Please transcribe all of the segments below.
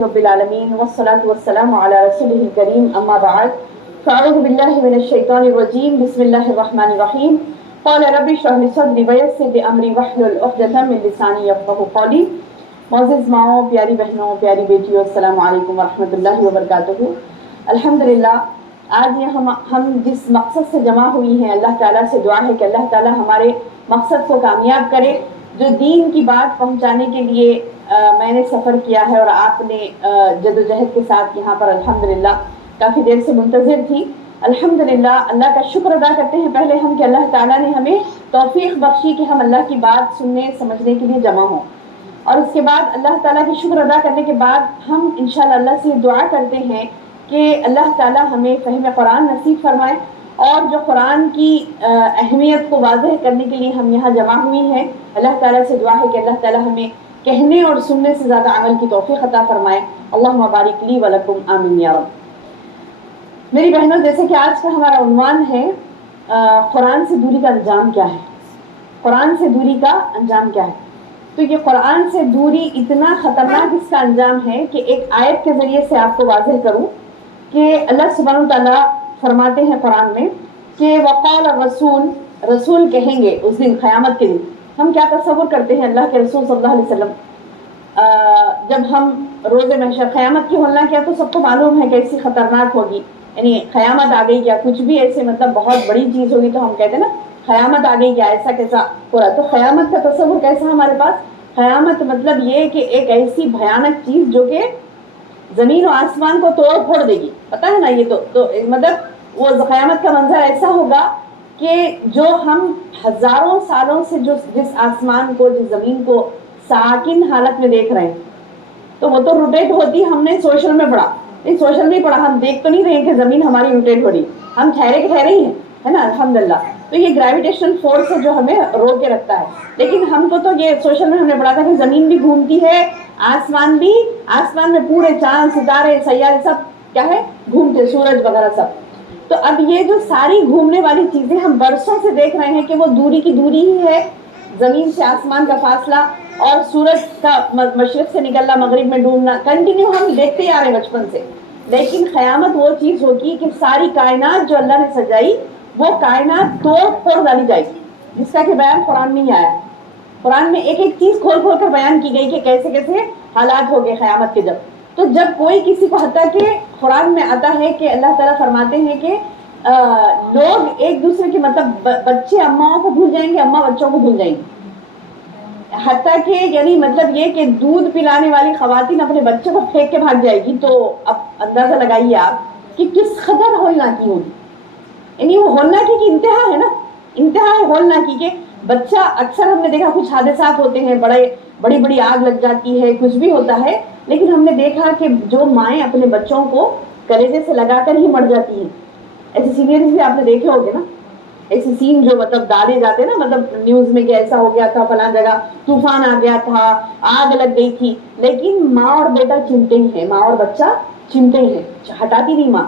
رب العالمین والصلاة والسلام علی رسولہ الکریم اما بعد فاعوذ باللہ من الشیطان الرجیم بسم اللہ الرحمن الرحیم قال رب اشرح لی صدری ویسر لی امری واحلل عقدۃ من لسانی یفقہوا قولی۔ معزز ماؤں، پیاری بہنوں، پیاری بیٹیوں، السلام علیکم ورحمۃ اللہ وبرکاتہ۔ الحمدللہ آج یہ ہم جس مقصد سے جمع ہوئی ہیں، اللہ تعالیٰ سے دعا ہے کہ اللہ تعالیٰ ہمارے مقصد کو کامیاب کرے۔ جو دین کی بات پہنچانے کے لیے میں نے سفر کیا ہے اور آپ نے جدوجہد کے ساتھ یہاں پر الحمدللہ کافی دیر سے منتظر تھی، الحمدللہ اللہ کا شکر ادا کرتے ہیں پہلے ہم کہ اللہ تعالیٰ نے ہمیں توفیق بخشی کہ ہم اللہ کی بات سننے سمجھنے کے لیے جمع ہوں، اور اس کے بعد اللہ تعالیٰ کی شکر ادا کرنے کے بعد ہم انشاءاللہ اللہ سے دعا کرتے ہیں کہ اللہ تعالیٰ ہمیں فہم قرآن نصیب فرمائے، اور جو قرآن کی اہمیت کو واضح کرنے کے لیے ہم یہاں جمع ہوئی ہیں، اللہ تعالیٰ سے دعا ہے کہ اللہ تعالیٰ ہمیں کہنے اور سننے سے زیادہ عمل کی توفیق عطا فرمائے۔ اللہم بارک لی ولکم آمین یا رب۔ میری بہنوں، جیسے کہ آج کا ہمارا عنوان ہے قرآن سے دوری کا انجام کیا ہے، قرآن سے دوری کا انجام کیا ہے، تو یہ قرآن سے دوری اتنا خطرناک اس کا انجام ہے کہ ایک آیت کے ذریعے سے آپ کو واضح کروں کہ اللہ سبحانہ وتعالیٰ فرماتے ہیں قرآن میں کہ وقال الرسول، رسول کہیں گے اس دن قیامت کے دن۔ ہم کیا تصور کرتے ہیں اللہ کے رسول صلی اللہ علیہ وسلم جب ہم روز محشر، قیامت کی ہولنا کیا تو سب کو معلوم ہے کیسی خطرناک ہوگی، یعنی قیامت آ گئی یا کچھ بھی ایسے مطلب بہت بڑی چیز ہوگی تو ہم کہتے ہیں نا قیامت آ گئی، کیا ایسا کیسا ہو رہا، تو قیامت کا تصور کیسا ہمارے پاس؟ قیامت مطلب یہ کہ ایک ایسی بھیانک چیز جو کہ زمین و آسمان کو توڑ پھوڑ دے گی، پتہ ہے نا، یہ تو مطلب وہ قیامت کا منظر ایسا ہوگا کہ جو ہم ہزاروں سالوں سے جس آسمان کو، جس زمین کو ساکن حالت میں دیکھ رہے ہیں، تو وہ تو روٹیٹ ہوتی، ہم نے سوشل میں پڑھا، نہیں سوشل میں پڑھا، ہم دیکھ تو نہیں رہے کہ زمین ہماری روٹیٹ ہو رہی، ہم ٹھہرے کے ٹھہرے ہی ہیں، ہے نا الحمدللہ۔ تو یہ گریویٹیشنل فورس ہے جو ہمیں رو کے رکھتا ہے، لیکن ہم کو تو یہ سوشل میں ہم نے پڑھا تھا کہ زمین بھی گھومتی ہے، آسمان بھی، آسمان میں پورے چاند ستارے سیارے سب کیا ہے گھومتے، سورج وغیرہ سب۔ تو اب یہ جو ساری گھومنے والی چیزیں ہم برسوں سے دیکھ رہے ہیں کہ وہ دوری کی دوری ہی ہے، زمین سے آسمان کا فاصلہ، اور سورج کا مشرق سے نکلنا مغرب میں ڈوبنا، کنٹینیو ہم دیکھتے ہی آ رہے بچپن سے۔ لیکن قیامت وہ چیز ہوگی کہ ساری کائنات جو اللہ نے سجائی وہ کائنات توڑ پھوڑ ڈالی جائے گی، جس کا کہ بیان قرآن میں ہی آیا ہے۔ قرآن میں ایک ایک چیز کھول کھول کر بیان کی گئی کہ کیسے کیسے حالات ہو گئے قیامت کے تو جب کوئی کسی کو، حتیٰ کہ قرآن میں آتا ہے کہ اللہ تعالیٰ فرماتے ہیں کہ لوگ ایک دوسرے کے مطلب بچے اماؤں کو بھول جائیں گے، اماں بچوں کو بھول جائیں گی، حتیٰ کہ یعنی مطلب یہ کہ دودھ پلانے والی خواتین اپنے بچے کو پھینک کے بھاگ جائے گی، تو اب اندازہ لگائیے آپ کہ کس قدر ہولناکی ہوگی، یعنی وہ ہولناکی کی انتہا ہے نا، انتہا ہے ہولناکی کے۔ بچہ اکثر ہم نے دیکھا کچھ حادثات ہوتے ہیں، بڑی بڑی آگ لگ جاتی ہے، کچھ بھی ہوتا ہے، لیکن ہم نے دیکھا کہ جو مائیں اپنے بچوں کو کلیجے سے لگا کر ہی مر جاتی ہیں، ایسے سینئرز بھی آپ نے دیکھے ہوگے نا، ایسے سین جو مطلب ڈالے جاتے ہیں نا، مطلب نیوز میں کہ ایسا ہو گیا تھا فلاں جگہ، طوفان آ گیا تھا، آگ لگ گئی تھی، لیکن ماں اور بیٹا چمٹے ہی ہیں، ماں اور بچہ چمٹے ہی ہیں، ہٹاتی نہیں ماں،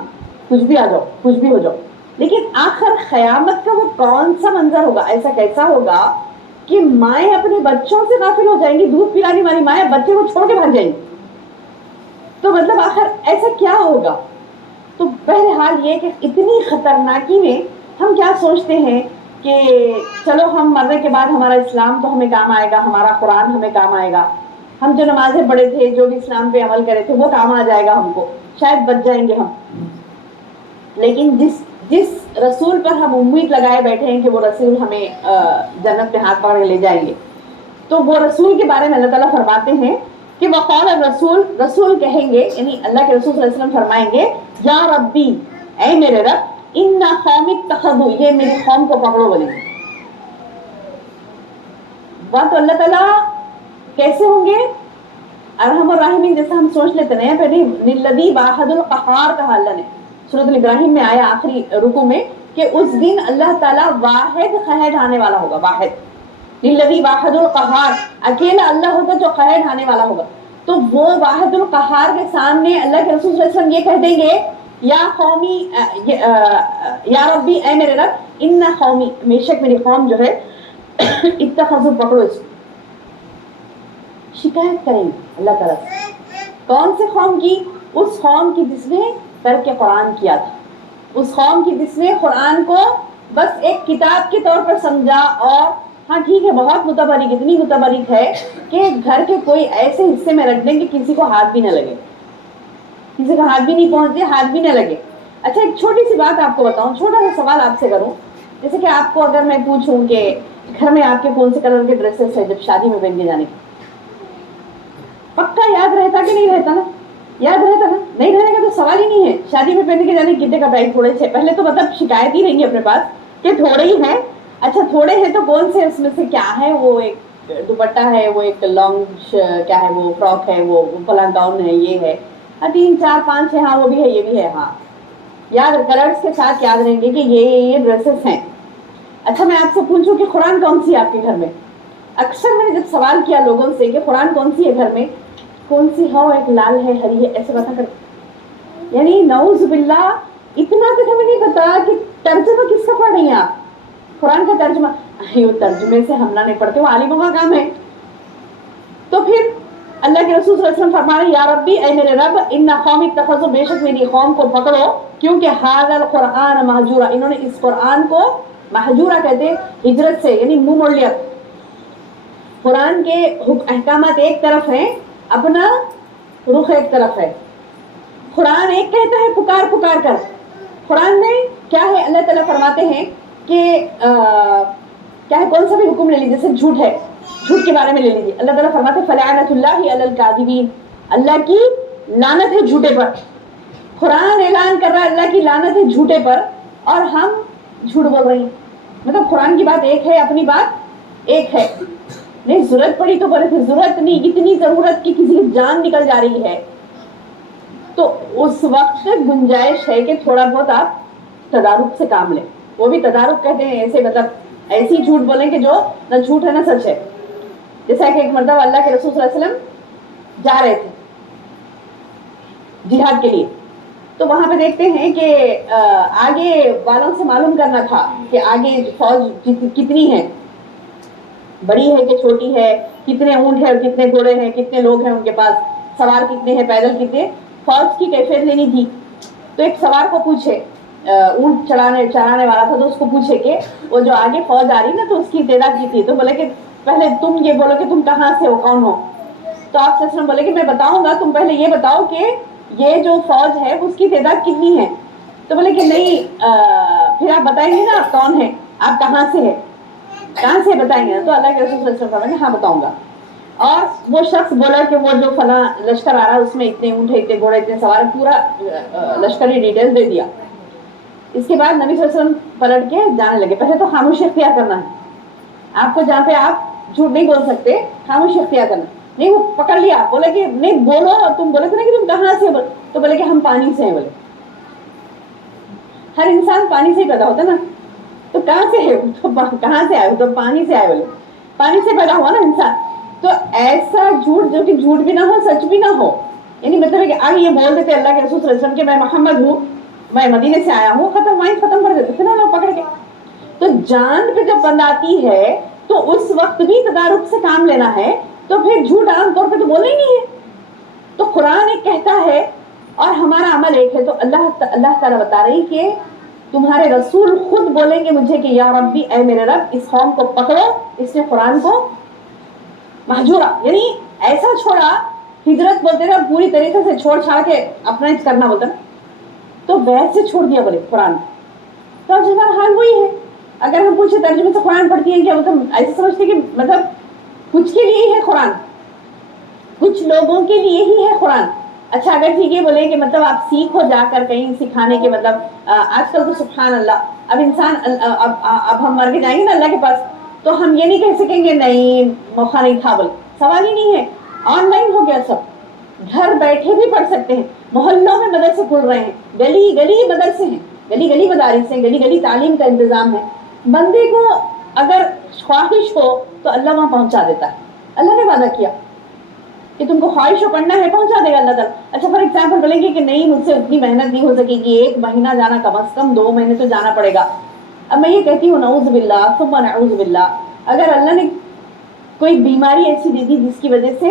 کچھ بھی آ جاؤ، کچھ بھی ہو جاؤ۔ لیکن آخر قیامت کا وہ کون سا منظر ہوگا، ایسا کیسا ہوگا کہ مائیں اپنے بچوں سے غافل ہو جائیں گی، دودھ پلانے والی مائیں بچے کو چھوڑ کے بھاگ جائیں گی، تو مطلب آخر ایسا کیا ہوگا؟ تو بہرحال یہ کہ اتنی خطرناکی میں ہم کیا سوچتے ہیں کہ چلو ہم مرنے کے بعد ہمارا اسلام تو ہمیں کام آئے گا، ہمارا قرآن ہمیں کام آئے گا، ہم جو نمازیں پڑھے تھے، جو بھی اسلام پہ عمل کرے تھے وہ کام آ جائے گا ہم کو، شاید بچ جائیں گے ہم۔ لیکن جس رسول پر ہم امید لگائے بیٹھے ہیں کہ وہ رسول ہمیں جنت میں ہاتھ پکڑ کے لے جائیں گے، تو وہ رسول کے بارے میں اللہ تعالیٰ فرماتے ہیں کہ وقال الرسول، رسول کہیں گے، یعنی اللہ کے رسول صلی اللہ علیہ وسلم فرمائیں گے یا ربی، اے میرے رب، ان قوم اتخذوا، یہ میری قوم کو پکڑو بولیں گے۔ وہ تو اللہ تعالیٰ کیسے ہوں گے؟ ارحم الراحمین، جیسا ہم سوچ لیتے ہیں پہلے للذی واحد القہار کہا اللہ نے، سورۃ الابراہیم میں آیا آخری رکوع میں کہ اس دن اللہ تعالیٰ واحد قہر ڈھانے والا ہوگا، واحد، للذی واحد القہار، اکیلا اللہ ہوگا جو قہر ڈھانے والا ہوگا۔ تو وہ واحد القہار کے سامنے اللہ کے رسول صلی اللہ علیہ وسلم یہ کہہ دیں گے یا قومی، یا ربی، اے میرے رب، ان قومی، بے شک میری قوم جو ہے، اتخذوا، پکڑو اس کو، شکایت کریں گے اللہ تعالیٰ سے، کون سے قوم کی؟ اس قوم کی جس نے ترک قرآن کیا تھا، اس قوم کی جس نے قرآن کو بس ایک کتاب کے طور پر سمجھا، اور ہاں ٹھیک ہے بہت متبرک، اتنی متبرک ہے کہ گھر کے کوئی ایسے حصے میں رکھ دیں کہ کسی کو ہاتھ بھی نہ لگے، کسی کا ہاتھ بھی نہیں پہنچے، ہاتھ بھی نہ لگے۔ اچھا ایک چھوٹی سی بات آپ کو بتاؤں، چھوٹا سا سوال آپ سے کروں، جیسے کہ آپ کو اگر میں پوچھوں کہ گھر میں آپ کے کون سے کلر کے ڈریسز ہیں جب شادی میں پہن کے جانے کی، پکا یاد رہتا کہ نہیں رہتا نا؟ یاد رہتا نا؟ نہیں رہنے کا تو سوال ہی نہیں ہے۔ شادی میں پہن کے جانے کتنے کپڑے تھوڑے سے، پہلے تو مطلب شکایت ہی رہیں گی اپنے پاس کہ تھوڑے ہی ہیں۔ اچھا تھوڑے ہیں تو کون سے اس میں سے کیا ہے؟ وہ ایک دوپٹہ ہے، وہ ایک لانگ کیا ہے، وہ فراک ہے، وہ فلاں گاؤن ہے، یہ ہے، 3 4 5 ہے، ہاں وہ بھی ہے، یہ بھی ہے، ہاں یاد کلرز کے ساتھ یاد رہیں گے کہ یہ ڈریسز ہیں۔ اچھا میں آپ سے پوچھوں کہ قرآن کون سی ہے آپ کے گھر میں؟ اکثر میں نے جب سوال کیا لوگوں سے کہ قرآن کون سی ہے گھر میں، کون سی ہو، ایک لال ہے، ہری ہے، ایسے بتا کر، یعنی نعوذ باللہ اتنا تک ہمیں نہیں پتا کہ ترجمہ کس کا پڑھ رہی ہیں آپ؟ قرآن کا ترجمہ، ترجمے سے ہم نہ نہیں پڑھتے، وہ عالموں کا کام ہے۔ تو پھر اللہ کے رسول صلی اللہ علیہ وسلم فرمانے یا ربی، اے میرے رب، ان قومی اتخذوا، بے شک میری قوم کو پکڑو، کیونکہ ھذا القرآن مہجورا، انہوں نے اس قرآن کو مہجورا کہتے ہیں ہجرت سے، یعنی منہ موڑ لیا۔ قرآن کے احکامات ایک طرف ہیں، اپنا رخ ایک طرف ہے۔ قرآن ایک کہتا ہے پکار پکار کر، قرآن میں کیا ہے؟ اللہ تعالیٰ فرماتے ہیں کہ کیا ہے، کون سا بھی حکم لے لیجیے، جیسے جھوٹ ہے، جھوٹ کے بارے میں لے لیجیے، اللہ تعالیٰ فرماتے ہیں فلعنۃ اللہ علی الکاذبین، اللہ کی لعنت ہے جھوٹے پر۔ قرآن اعلان کر رہا ہے اللہ کی لعنت ہے جھوٹے پر، اور ہم جھوٹ بول رہے ہیں۔ مطلب قرآن کی بات ایک ہے، اپنی بات ایک ہے۔ نہیں ضرورت پڑی تو بولے پھر ضرورت نہیں، اتنی ضرورت کہ کسی کی جان نکل جا رہی ہے تو اس وقت گنجائش ہے کہ تھوڑا بہت آپ تدارک سے کام لیں۔ وہ بھی تدارک کہتے ہیں ایسے، مطلب ایسی جھوٹ بولیں کہ جو نہ جھوٹ ہے نہ سچ ہے۔ جیسا کہ ایک مرتبہ اللہ کے رسول صلی اللہ علیہ وسلم جا رہے تھے جہاد کے لیے، تو وہاں پہ دیکھتے ہیں کہ آگے والوں سے معلوم کرنا تھا کہ آگے فوج کتنی ہے، بڑی ہے کہ چھوٹی ہے، کتنے اونٹ ہیں اور کتنے گھوڑے ہیں، کتنے لوگ ہیں ان کے پاس، سوار کتنے ہیں، پیدل کتنے، فوج کی کیفیت لینی تھی۔ تو ایک سوار کو پوچھے، اونٹ چرانے والا تھا، تو اس کو پوچھے کہ وہ جو آگے فوج آ رہی نا تو اس کی تعداد کتنی؟ تو بولے کہ پہلے تم یہ بولو کہ تم کہاں سے ہو، کون ہو؟ تو آپ صلی اللہ علیہ وسلم بولے کہ میں بتاؤں گا، تم پہلے یہ بتاؤ کہ یہ جو فوج ہے اس کی تعداد کتنی ہے؟ تو بولے کہ نہیں، پھر آپ بتائیں گے نا آپ کون ہیں، آپ کہاں سے ہیں، کہاں سے بتائیں گے؟ تو اللہ کے رسول صلی اللہ علیہ وسلم فرمایا ہاں بتاؤں گا۔ اور وہ شخص بولا کہ وہ جو فلاں لشکر آ رہا ہے اس میں اتنے اونٹ ہیں، اتنے گھوڑے، اتنے سوار، پورا لشکری ڈیٹیل دے دیا۔ اس کے بعد نبی صلی اللہ علیہ وسلم پلٹ کے جانے لگے۔ پہلے تو خاموشی اختیار کرنا ہے آپ کو، جہاں پہ آپ جھوٹ نہیں بول سکتے، خاموشی اختیار کرنا۔ نہیں وہ پکڑ لیا، بولے کہ نہیں بولو، تم بولے تھے نا کہ تم کہاں سے ہو، تو بولے کہ ہم پانی سے ہیں۔ بولے ہر انسان پانی سے ہی پیدا ہوتا نا، تو کہاں سے ہے؟ تو کہاں سے آئے ہو؟ تو پانی سے آئے۔ بولے پانی سے پیدا ہوا نا انسان۔ تو ایسا جھوٹ جو کہ جھوٹ بھی نہ ہو، سچ بھی نہ ہو، یعنی مطلب ہے کہ آگے یہ بول دیتے اللہ کے رسول صلی اللہ علیہ وسلم کہ میں محمد ہوں، میں مدینے سے آیا ہوں، ختم، وہیں ختم کر دیتے تھے نا لوگ پکڑ کے۔ تو جان پہ جب بند آتی ہے تو اس وقت بھی تدارک سے کام لینا ہے، تو پھر جھوٹ عام طور پہ تو بولنا ہی نہیں ہے۔ تو قرآن ایک کہتا ہے اور ہمارا عمل ایک ہے۔ تو اللہ تعالیٰ بتا رہی کہ تمہارے رسول خود بولیں گے مجھے کہ یا ربی، اے میرے رب، اس قوم کو پکڑو، اس نے قرآن کو مہجورا، یعنی ایسا چھوڑا، ہجرت بولتے نا پوری طریقے سے چھوڑ چھاڑ کے اپنا کرنا بولتا نا، تو ویسے چھوڑ دیا بولے قرآن۔ تو اب ہمارا حال وہی ہے۔ اگر ہم پوچھے ترجمے سے قرآن پڑھتی ہیں کیا، مطلب ایسے سمجھتے کہ مطلب کچھ کے لیے ہی ہے قرآن، کچھ لوگوں کے لیے ہی ہے قرآن۔ اچھا اگر ٹھیک ہے بولے کہ مطلب آپ سیکھو جا کر کہیں سکھانے کے، مطلب آج کل تو سبحان اللہ، اب انسان اب ہم مر کے جائیں گے نا اللہ کے پاس، تو ہم یہ نہیں کہہ سکیں گے نہیں موقع نہیں تھا، بول سوال ہی نہیں ہے، آن لائن ہو گیا سب، گھر بیٹھے بھی پڑھ سکتے ہیں۔ محلوں میں مدرسے کھل رہے ہیں، گلی گلی مدرسے ہیں، گلی گلی مدارس ہیں، گلی گلی تعلیم کا انتظام ہے۔ بندے کو اگر خواہش ہو تو اللہ وہاں پہنچا دیتا ہے۔ اللہ نے وعدہ کیا کہ تم کو خواہش ہو پڑھنا ہے، پہنچا دے گا اللہ تعالیٰ۔ اچھا فار ایگزامپل بولیں گے کہ نہیں مجھ سے اتنی محنت نہیں ہو سکے گی، 1 مہینہ جانا، کم از کم 2 مہینے تو جانا پڑے گا۔ اب میں یہ کہتی ہوں نعوذ باللہ ثم نعوذ باللہ، اگر اللہ نے کوئی بیماری ایسی دے دی جس کی وجہ سے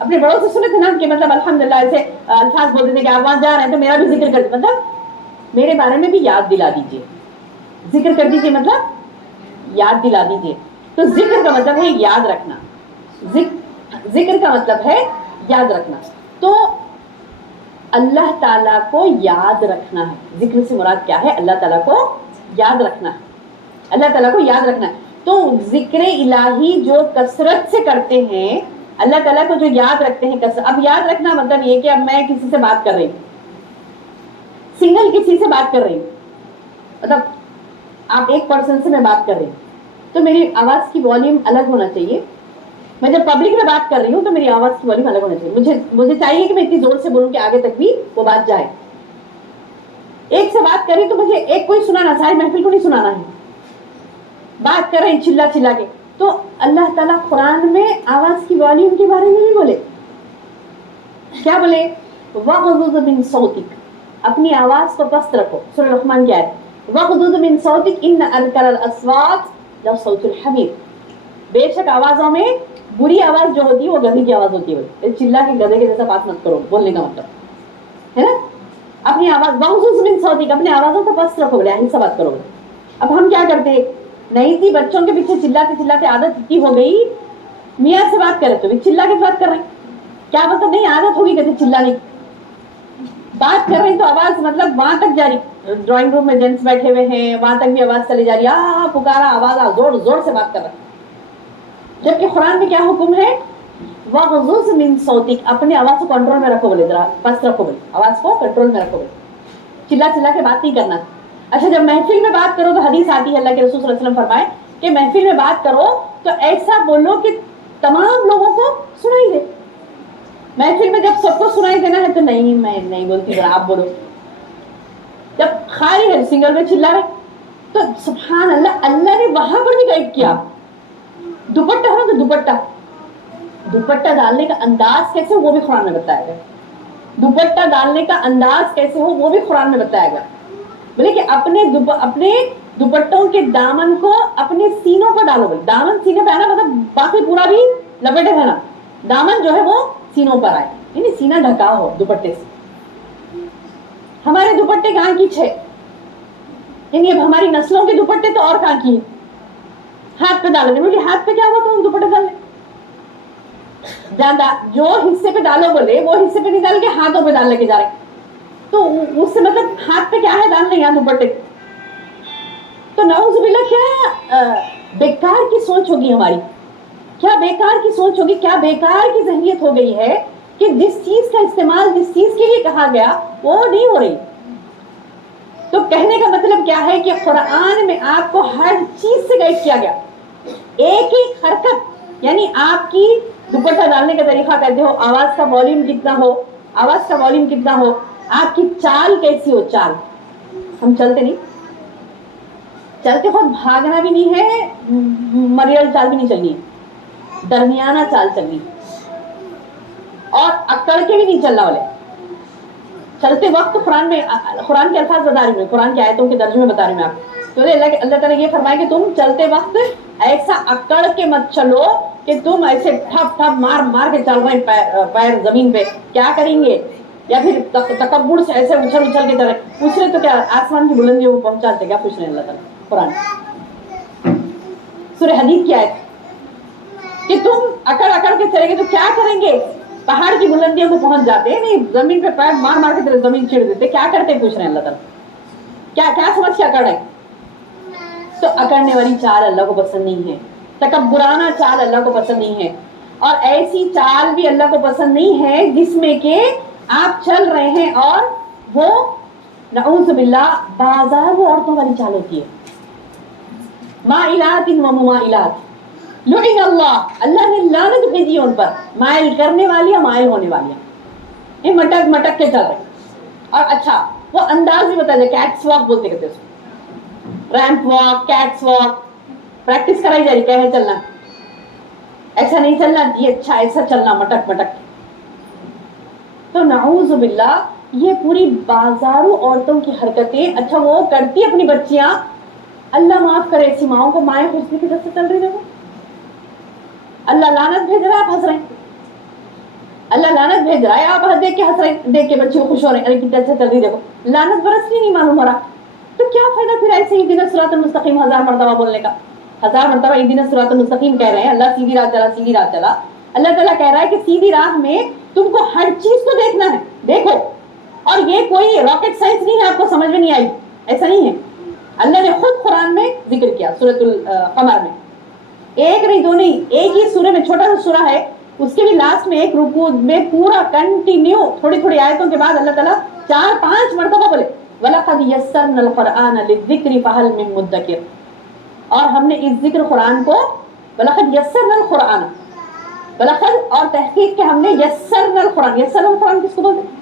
اپنے بڑوں سے سنے تھے نا کہ مطلب الحمدللہ ایسے الفاظ بولتے تھے کہ آپ وہاں جا رہے ہیں تو میرا بھی ذکر کر دیجیے، مطلب میرے بارے میں بھی یاد دلا دیجیے، ذکر کر دیجیے مطلب یاد دلا دیجیے. تو ذکر کا مطلب ہے یاد رکھنا، ذکر کا مطلب ہے یاد رکھنا. تو اللہ تعالیٰ کو یاد رکھنا ہے. ذکر سے مراد کیا ہے؟ اللہ تعالیٰ کو یاد رکھنا ہے، اللہ تعالیٰ کو یاد رکھنا ہے. تو ذکر الہی جو کثرت سے کرتے ہیں، اللہ تعالیٰ کو جو یاد رکھتے ہیں کثرت. اب یاد رکھنا مطلب یہ کہ اب میں کسی سے بات کر رہی ہوں، سنگل کسی سے بات کر رہی ہوں، مطلب آپ ایک پرسن سے میں بات کر رہی ہوں تو میری آواز کی والیوم الگ ہونا چاہیے. میں جب پبلک میں بات کر رہی ہوں تو میری آواز کی والیوم الگ ہونا چاہیے. مجھے چاہیے کہ میں اتنی زور سے بولوں کہ آگے تک بھی وہ بات جائے. ایک سے بات کر رہی تو مجھے ایک کو ہی سنانا، ساری محفل کو نہیں سنانا ہے. بات کر رہے ہیں چلا چلا کے. تو اللہ تعالیٰ قرآن میں آواز کی والیوم کے بارے میں بھی بولے. کیا بولے؟ وَغْضُضْ مِنْ صَوْتِكَ، اپنی آواز کو پست رکھو. سورہ لقمان کی آیت، وَغْضُضْ مِنْ صَوْتِكَ إِنَّ أَنْكَرَ الْأَصْوَاتِ لَصَوْتُ الْحَمِيرِ. بے شک آوازوں میں بری آواز جو ہوتی ہے وہ گدھے کی آواز ہوتی ہے. چلا کے گدھے کے جیسا بات مت کرو، بولنے کا مطلب ہے نا. اپنی آواز وَغْضُضْ مِنْ صَوْتِكَ، اپنی آوازوں کو پست رکھو بولے، آہستہ بات کرو. اب ہم کیا کرتے نہیں تھی، بچوں کے پیچھے چلاتے چلاتے عادت اتنی ہو گئی، میاں سے بات کرے تو بھی چلا کے بات کر رہے ہیں. کیا مطلب نہیں عادت ہوگی کہتے چلانے کی. بات کر رہے ہیں تو آواز مطلب وہاں تک جاری. ڈرائنگ روم میں جینٹس بیٹھے ہوئے ہیں، وہاں تک بھی آواز چلی جا رہی ہے، پکارا آواز زور زور سے بات کر رہا. جبکہ قرآن میں کیا حکم ہے؟ وَغْضُضْ مِنْ صَوْتِكَ، اپنے آواز کو کنٹرول میں رکھو بولے، ذرا پست رکھو بولے، آواز کو کنٹرول میں رکھو بولے، چلا چلا کے بات نہیں کرنا. اچھا جب محفل میں بات کرو تو حدیث آتی ہے، اللہ کے رسول صلی اللہ علیہ وسلم فرمائے کہ محفل میں بات کرو تو ایسا بولو کہ تمام لوگوں کو سنائی دے. محفل میں جب سب کو سنائی دینا ہے تو نہیں میں نہیں بولتی، ذرا آپ بولو. جب خالی ہے سنگل میں چلا رہے تو سبحان اللہ، اللہ نے وہاں پر بھی گائیڈ کیا. دوپٹہ ہو تو دوپٹہ ڈالنے کا انداز کیسے ہو وہ بھی قرآن میں بتایا گیا. دوپٹہ ڈالنے کا انداز کیسے ہو وہ بھی قرآن میں بتایا گیا. بولے کہ اپنے دوپٹوں کے دامن کو اپنے سینوں پر ڈالو. بولے دامن سینے پہ آنا مطلب باقی پورا بھی لپیٹے رہنا، دامن جو ہے وہ سینوں پر آئے، یعنی سینہ ڈھکا ہو دوپٹے سے. ہمارے دوپٹے کہاں کی ہے، یعنی اب ہماری نسلوں کے دوپٹے تو اور کہاں کی ہیں. ہاتھ پہ ڈالو گے، ہاتھ پہ کیا ہوا تو دوپٹہ ڈالے زیادہ جو حصے پہ ڈالو بولے وہ حصے پہ نہیں ڈال کے ہاتھوں پہ ڈال لے کے جا رہے. تو اس سے مطلب ہاتھ پہ کیا ہے ڈالنے یہاں دوپٹے. تو نعوذ باللہ کیا بیکار کی سوچ ہوگی ہماری، کیا بیکار کی سوچ ہوگی، کیا بیکار کی ذہنیت ہو گئی ہے کہ جس چیز کا استعمال جس چیز کے لیے کہا گیا وہ نہیں ہو رہی. تو کہنے کا مطلب کیا ہے کہ قرآن میں آپ کو ہر چیز سے گائیڈ کیا گیا. ایک ایک حرکت، یعنی آپ کی دوپٹہ ڈالنے کا طریقہ کہتے ہو، آواز کا والیوم کتنا ہو، آواز کا والیوم کتنا ہو، آپ کی چال کیسی ہو. چال ہم چلتے نہیں، چلتے وقت بھاگنا بھی نہیں ہے، مریل چال بھی نہیں چلنی ہے، درمیانہ چال چلنی اور اکڑ کے بھی نہیں چلنا. والے چلتے وقت قرآن میں، قرآن کے الفاظ بتا رہی ہوں، قرآن کی آیتوں کے ترجمے بتا رہی ہوں آپ. تو اللہ تعالیٰ یہ فرمائے کہ تم چلتے وقت ایسا اکڑ کے مت چلو کہ تم ایسے ٹھپ ٹھپ مار مار کے چل رہے ہیں پیر زمین پہ. کیا کریں گے؟ یا پھر تکبر سے ایسے اچھل اچھل کے چلے. پوچھ رہے تو کیا آسمان کی بلندیوں کو پہنچاتے، کیا پوچھ رہے ہیں اللہ تعالیٰ. قرآن سورہ حدید کی آیت کہ تم اکڑ اکڑ کے چلیں گے تو کیا کریں گے؟ پہاڑ کی بلندیوں کو پہنچ جاتے ہیں، نہیں زمین پہ پیر مار مار کے زمین چھیڑ دیتے. کیا کرتے پوچھ رہے ہیں اللہ تعالیٰ. کیا سمجھ کے اکڑ ہے؟ تو اکڑنے والی چال اللہ کو پسند نہیں ہے، تکبرانہ چال اللہ کو پسند نہیں ہے، اور ایسی چال بھی اللہ کو پسند نہیں ہے جس میں کہ آپ چل رہے ہیں اور وہ نعوذ باللہ بازار وہ عورتوں والی چال ہوتی ہے. مائلات و ممائلات، لعن اللہ، اللہ نے لعنت بھیجی ان پر. مائل کرنے والیاں، مائل ہونے والیاں، یہ مٹک مٹک کے چل رہے. اور اچھا وہ انداز بھی بتا دے، کیٹس واک بولتے کہتے اس کو، ramp walk, cats walk. Practice کرائی جا رہی، کہے چلنا ایسا نہیں چلنا یہ اچھا ایسا چلنا، مٹک مٹک. تو نعوذ باللہ یہ پوری بازاروں عورتوں کی حرکتیں. اچھا وہ کرتی اپنی بچیاں، اللہ معاف کرے ایسی ماؤں کو، مائیں حسنی کی طرف سے چل رہی. دیکھو اللہ لعنت بھیج رہا ہے، آپ ہنس رہے ہیں. اللہ لعنت بھیج رہا ہے, آپ دیکھ کے ہنس رہے, دیکھ کے بچے خوش ہو رہے ہیں, ارے کتنے اچھا چل رہی, دیکھو لعنت برسنی نہیں معلوم ہو رہا, تو کیا فائدہ پھر ایسے ہی اہدنا الصراط المستقیم 1000 مرتبہ بولنے کا. 1000 مرتبہ اہدنا الصراط المستقیم کہہ رہے ہیں, اللہ سیدھی راہ چلا, سیدھی راہ چلا. اللہ تعالیٰ کہہ رہا ہے کہ سیدھی راہ میں تم کو ہر چیز کو دیکھنا ہے, دیکھو. اور یہ کوئی راکٹ سائنس نہیں ہے آپ کو سمجھ میں نہیں آئی, ایسا نہیں ہے. اللہ نے خود قرآن میں ذکر کیا سورۃ القمر میں, ایک نہیں دو نہیں, ایک ہی سورہ میں, چھوٹا سا سورہ ہے, اس کے بھی لاسٹ میں ایک رکوع میں پورا کنٹینیو تھوڑی تھوڑی آیتوں کے بعد اللہ تعالیٰ 4-5 مرتبہ بولے وَلَقَدْ يَسَّرْنَا الْقُرْآنَ لِلذِّكْرِ فَهَلْ مِن مُدَّكِرٍ, اور ہم نے اس ذکر قرآن کو وَلَقَدْ يَسَّرْنَا الْقُرْآنَ, وَلَقَدْ اور تحقیق کہ ہم نے يَسَّرْنَا الْقُرْآنَ, يَسَّرْنَا الْقُرْآن کس کو بولتے ہیں؟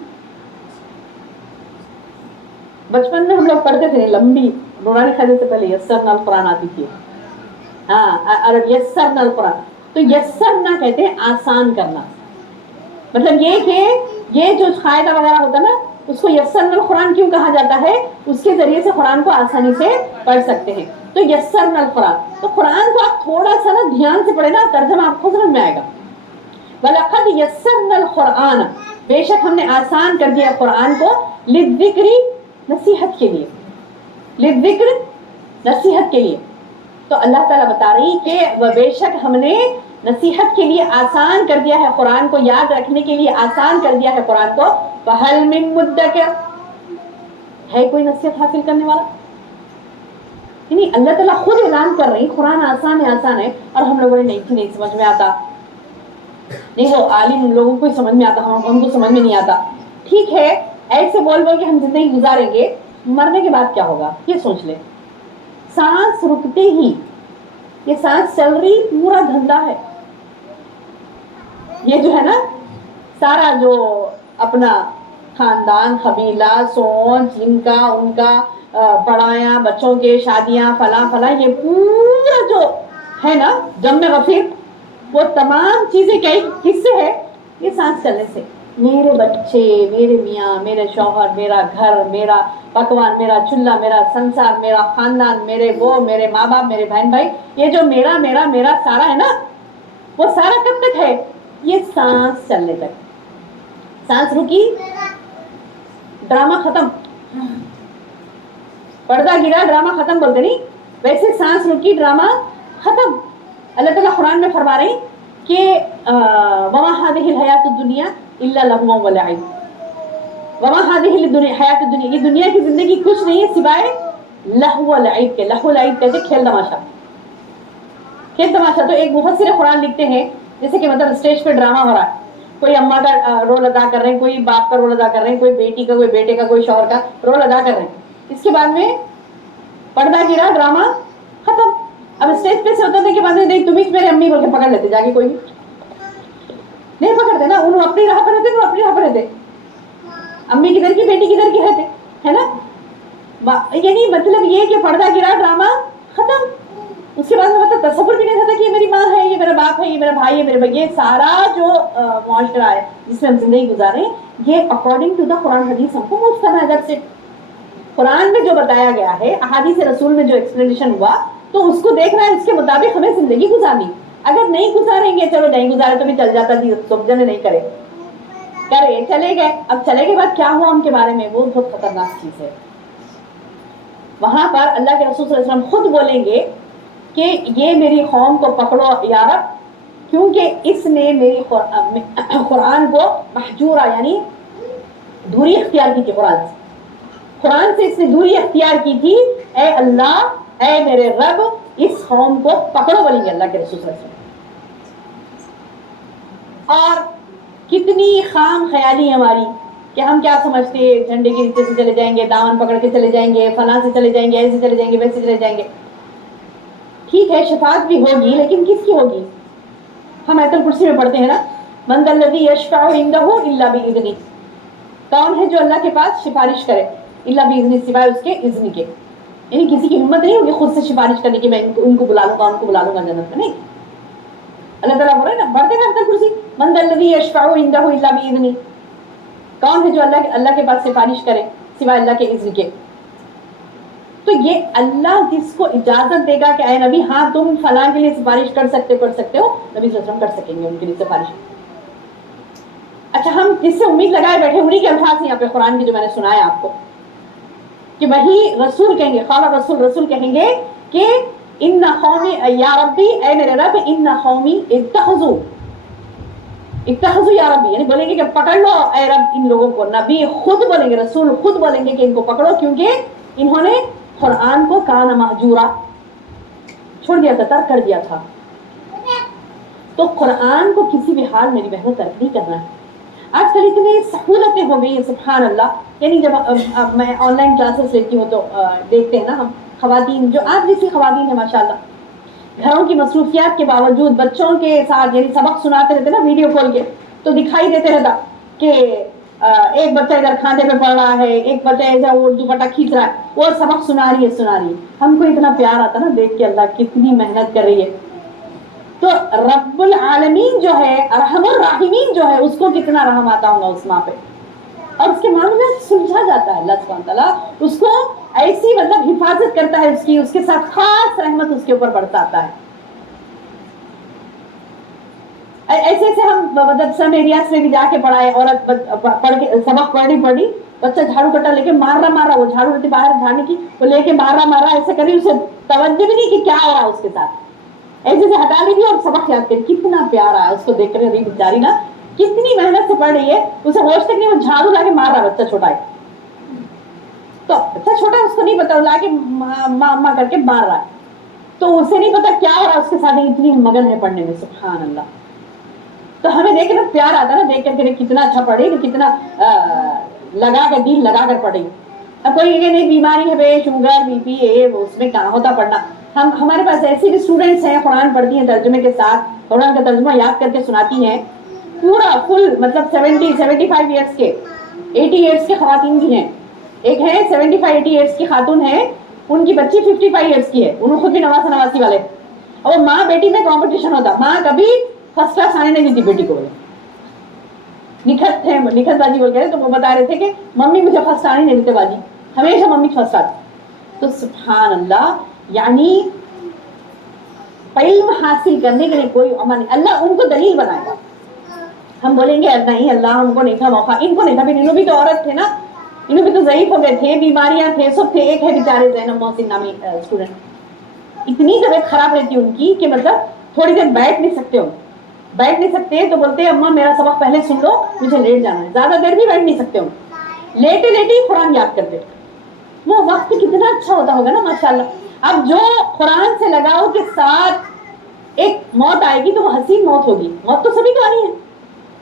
بچپن میں ہم لوگ پڑھتے تھے لمبی نورانی خدیجہ سے پہلے یسرنا القرآن آتی تھی, ہاں, اور یسرنا القرآن, تو یسرنا کہتے ہیں آسان کرنا, مطلب یہ کہ یہ جو قاعدہ وغیرہ ہوتا ہے نا, اس کو یسرنا القرآن کیوں کہا جاتا ہے, اس کے ذریعے سے قرآن کو آسانی سے پڑھ سکتے ہیں. تو یسرنا القرآن, تو قرآن کو آپ تھوڑا سا نا دھیان سے پڑھیں نا, ترجمہ آپ کو سمجھ میں آئے گا. وَلَقَدْ يَسَّرْنَا الْقُرْآنَ, بے شک ہم نے آسان کر دیا قرآن کو, لِلذِّكْرِ نصیحت کے لیے, لِلذِّكْرِ نصیحت کے لیے. تو اللہ تعالیٰ بتا رہی کہ وہ بے شک ہم نے نصیحت کے لیے آسان کر دیا ہے قرآن کو, یاد رکھنے کے لیے آسان کر دیا ہے قرآن کو. فَهَلْ مِن مُدَّكِرٍ, ہے کوئی نصیحت حاصل کرنے والا؟ یعنی اللہ تعالیٰ خود اعلان کر رہی قرآن آسان ہے, آسان ہے, اور ہم لوگوں نے نہیں سمجھ میں آتا, نہیں وہ عالم لوگوں کو ہی سمجھ میں آتا, ہم کو سمجھ میں نہیں آتا. ٹھیک ہے, ایسے بول بول کے ہم زندگی گزاریں گے, مرنے کے بعد کیا ہوگا یہ سوچ لیں. سانس رکتے ہی, یہ سانس چل رہی پورا دھندا ہے, یہ جو ہے نا سارا جو اپنا خاندان قبیلہ سوچ ان کا ان کا پڑھایاں بچوں کے شادیاں فلاں فلاں, یہ پورا جو ہے نا جم غفیر, وہ تمام چیزیں کس سے ہے, یہ سانس چلنے سے. میرے بچے, میرے میاں, میرے شوہر, میرا گھر, میرا پکوان, میرا چولہا, میرا سنسار, میرا خاندان, میرے وہ, میرے ماں باپ, میرے بہن بھائی, یہ جو میرا میرا میرا سارا ہے نا, وہ سارا کب تک ہے, یہ سانس چلنے تک. سانس رکی ڈرامہ ختم, پردہ گرا ڈرامہ ختم بولتے نہیں, ویسے سانس رکی ڈرامہ ختم. اللہ تعالیٰ قرآن میں فرما رہے کہ وَمَا هَذِهِ الْحَيَاةُ الدُّنْيَا إِلَّا لَهْوٌ وَلَعِبٌ, وَمَا هَذِهِ الْحَيَاةُ الدُّنْيَا, یہ دنیا کی زندگی کچھ نہیں ہے سوائے لہو و لعب کے. لہو و لعب کہتے کھیل تماشا, کھیل تماشا. تو ایک مفسر قرآن لکھتے ہیں جیسے کہ مطلب اسٹیج پہ ڈرامہ ہو رہا ہے, کوئی اماں کا رول ادا کر رہے ہیں, کوئی باپ کا رول ادا کر رہے ہیں, کوئی بیٹی کا, کوئی بیٹے کا, کوئی شوہر کا رول ادا کر رہے ہیں. اس کے بعد میں پردہ گرا ڈرامہ ختم. اب اسٹیج پہ سے ہوتا تھا کہ بعد میں تم ہی میرے امی بول کے پکڑ لیتے, جا کے کوئی نہیں پکڑتے نا, انہوں اپنی راہ پر رہتے, اپنی راہ پر رہتے, امی کدھر کی بیٹی کدھر کی رہتے, ہے نا. یعنی مطلب یہ کہ پردہ گرا ڈرامہ ختم. اس کے بعد میں مطلب تصور بھی نہیں تھا کہ یہ میری ماں ہے, یہ میرا باپ ہے, یہ میرا بھائی ہے, میرے بھائی, یہ سارا جو معاشرہ ہے جس میں ہم زندگی گزارے, یہ اکارڈنگ ٹو دا قرآن حدیث ہم کو موو کرنا ہے. ادھر سے قرآن میں جو بتایا گیا ہے, احادیث رسول میں جو ایکسپلینیشن ہوا, تو اس کو دیکھنا ہے, اس کے مطابق ہمیں زندگی گزارنی. اگر نہیں گزاریں گے, چلو نہیں گزارے تو بھی چل جاتا جی, سب جنے نہیں کرے, کرے چلے گئے. اب چلے کے بعد کیا ہوا ان کے بارے میں, وہ بہت خطرناک چیز ہے. وہاں پر اللہ کے رسول صلی اللہ علیہ وسلم خود بولیں گے کہ یہ میری قوم کو پکڑو یا رب, کیونکہ اس نے میری قرآن کو محجورہ یعنی دوری اختیار کی تھی. قرآن سے اس نے دوری اختیار کی تھی. اے اللہ, اے میرے رب, اس قوم کو پکڑو بولیں گے اللہ کے رسول صلی اللہ علیہ وسلم. اور کتنی خام خیالی ہماری کہ ہم کیا سمجھتے ہیں, جھنڈے کے نیچے سے چلے جائیں گے, دامن پکڑ کے چلے جائیں گے, فلاں سے چلے جائیں گے, ایسے چلے جائیں گے, ویسے چلے جائیں گے. ٹھیک ہے, شفاعت بھی ہوگی, لیکن کس کی ہوگی؟ ہم آیت الکرسی میں پڑھتے ہیں نا, من ذا الذی یشفع عندہ الا باذنہ, کون ہے جو اللہ کے پاس سفارش کرے, الا باذنہ, سوائے اس کے اذن کے. یعنی کسی کی ہمت نہیں ہوگی خود سے سفارش کرنے کی, میں ان کو بلا لوں گا, ان کو بلا لوں گا جنت میں. نہیں, اللہ تعالیٰ بول رہے نا, پڑھتے ہیں آیت الکرسی, من ذا الذی یشفع عندہ الا باذنہ, کون ہے جو اللہ کے پاس سفارش کرے سوائے اللہ کے اذن کے. تو یہ اللہ جس کو اجازت دے گا کہ اے نبی ہاں تم فلاں کے لیے سفارش کر سکتے ہو, نبی صلی اللہ علیہ وسلم کر سکیں گے ان کے لیے سفارش. اچھا ہم جس سے امید لگائے بیٹھے انہیں کے الفاظ یہاں پہ قرآن کی جو میں نے سنایا آپ کو کہ وہی رسول کہیں گے، قال رسول کہیں گے کہ ان قومی یا ربی، اے میرے رب، ان قومی اتخذوا یا ربی، یعنی بولیں گے کہ پکڑ لو اے رب ان لوگوں کو. نبی خود بولیں گے، رسول خود بولیں گے کہ ان کو پکڑو، کیونکہ انہوں نے قرآن کو کان مہجورا چھوڑ دیا تھا، ترک کر دیا تھا. تو قرآن کو کسی بھی حال میری بہنوں ترک نہیں کرنا ہے. آج کل اتنی سہولتیں ہو گئی ہیں سبحان اللہ. یعنی جب میں آن لائن کلاسز لیتی ہوں تو دیکھتے ہیں نا ہم خواتین جو آج جیسی خواتین ہیں ماشاءاللہ، گھروں کی مصروفیات کے باوجود بچوں کے ساتھ یعنی سبق سناتے رہتے نا ویڈیو کھول کے، تو دکھائی دیتے رہتا کہ ایک بچہ ادھر کھانے پہ پڑھ رہا ہے، ایک بچہ ایسا وہ دوپٹہ کھینچ رہا ہے اور سبق سنا رہی ہے. ہم کو اتنا پیار آتا نا دیکھ کے اللہ کتنی محنت کر رہی ہے. تو رب العالمین جو ہے، ارحم الراحمین جو ہے، اس کو کتنا رحم آتا ہوگا اس ماں پہ، اور اس کے معاملے سلجھا جاتا ہے. اللہ سبحانہ تعالیٰ اس کو ایسی مطلب حفاظت کرتا ہے، اس کے ساتھ خاص رحمت اس کے اوپر برساتا ہے. ایسے ایسے ہم مطلب سم ایریاز میں بھی جا کے پڑھائے، عورت پڑھ کے سبق پڑھی، بچہ جھاڑو کٹا لے کے مار رہا، وہ جھاڑو رہتی باہر جھاڑنے کی، وہ لے کے مار رہا ایسے کری، اسے توجہ بھی نہیں کہ کیا ہو رہا اس کے ساتھ، ایسے سے ہٹا لی تھی اور سبق یاد کری. کتنا پیار آیا اس کو دیکھ کر، رہی بیچاری نا کتنی محنت سے پڑھ رہی ہے، اسے ہوش تک نہیں، وہ جھاڑو لا کے مار رہا بچہ چھوٹا ہے. تو بچہ چھوٹا ہے، اس کو نہیں پتا، لا کے ماں کر کے مار رہا ہے، تو اسے نہیں پتا کیا ہو رہا اس کے ساتھ، اتنی مگن ہے پڑھنے میں سبحان اللہ. تو ہمیں دیکھ کر پیار آتا ہے نا، دیکھ کر کتنا اچھا پڑھے، کتنا لگا کر دل لگا کر پڑھے. اب کوئی کہ نہیں بیماری ہے، شوگر بی پی اس میں کہاں ہوتا پڑھنا. ہمارے پاس ایسے بھی اسٹوڈنٹس ہیں قرآن پڑھتی ہیں ترجمے کے ساتھ، قرآن کا ترجمہ یاد کر کے سناتی ہیں پورا فل، مطلب 75 ایئرس کے، 80 ایئرس کے خواتین بھی ہیں. ایک ہے 75-80 ایئرس کی خاتون ہے، ان کی بچی 55 ایئرس کی ہے، انہوں خود بھی نواسی والے، اور ماں بیٹی میں کمپٹیشن ہوتا. ماں کبھی فرسٹ کلاس آنے نہیں دیتی بیٹی کو، نکھت باجی بول گئے تو وہ بتا رہے تھے کہ ممی مجھے فرسٹ آنے نہیں دیتے باجی، ہمیشہ ممی فرسٹ آتی. تو سبحان اللہ، یعنی علم حاصل کرنے کے لیے کوئی عمل، اللہ ان کو دلیل بنائے گا. ہم بولیں گے نہیں اللہ ہم کو نہیں تھا موقع، ان کو نہیں تھا، انہوں بھی تو عورت تھے نا، انہوں بھی تو ضعیف ہو گئے تھے، بیماریاں تھے، سب تھے. ایک ہے بیچارے زینب محسن نامی اسٹوڈنٹ، اتنی طبیعت خراب رہتی ان کی کہ مطلب تھوڑی دیر بیٹھ نہیں سکتے تو بولتے ہیں اماں میرا سبق پہلے سن لو، مجھے لیٹ جانا ہے. زیادہ دیر بھی بیٹھ نہیں سکتے، لیٹے ہی قرآن یاد کرتے. وہ وقت کتنا اچھا ہوتا ہوگا نا ماشاءاللہ. اب جو قرآن سے لگاؤ کے ساتھ ایک موت آئے گی تو وہ حسین موت ہوگی. موت تو سبھی کو آنی ہے،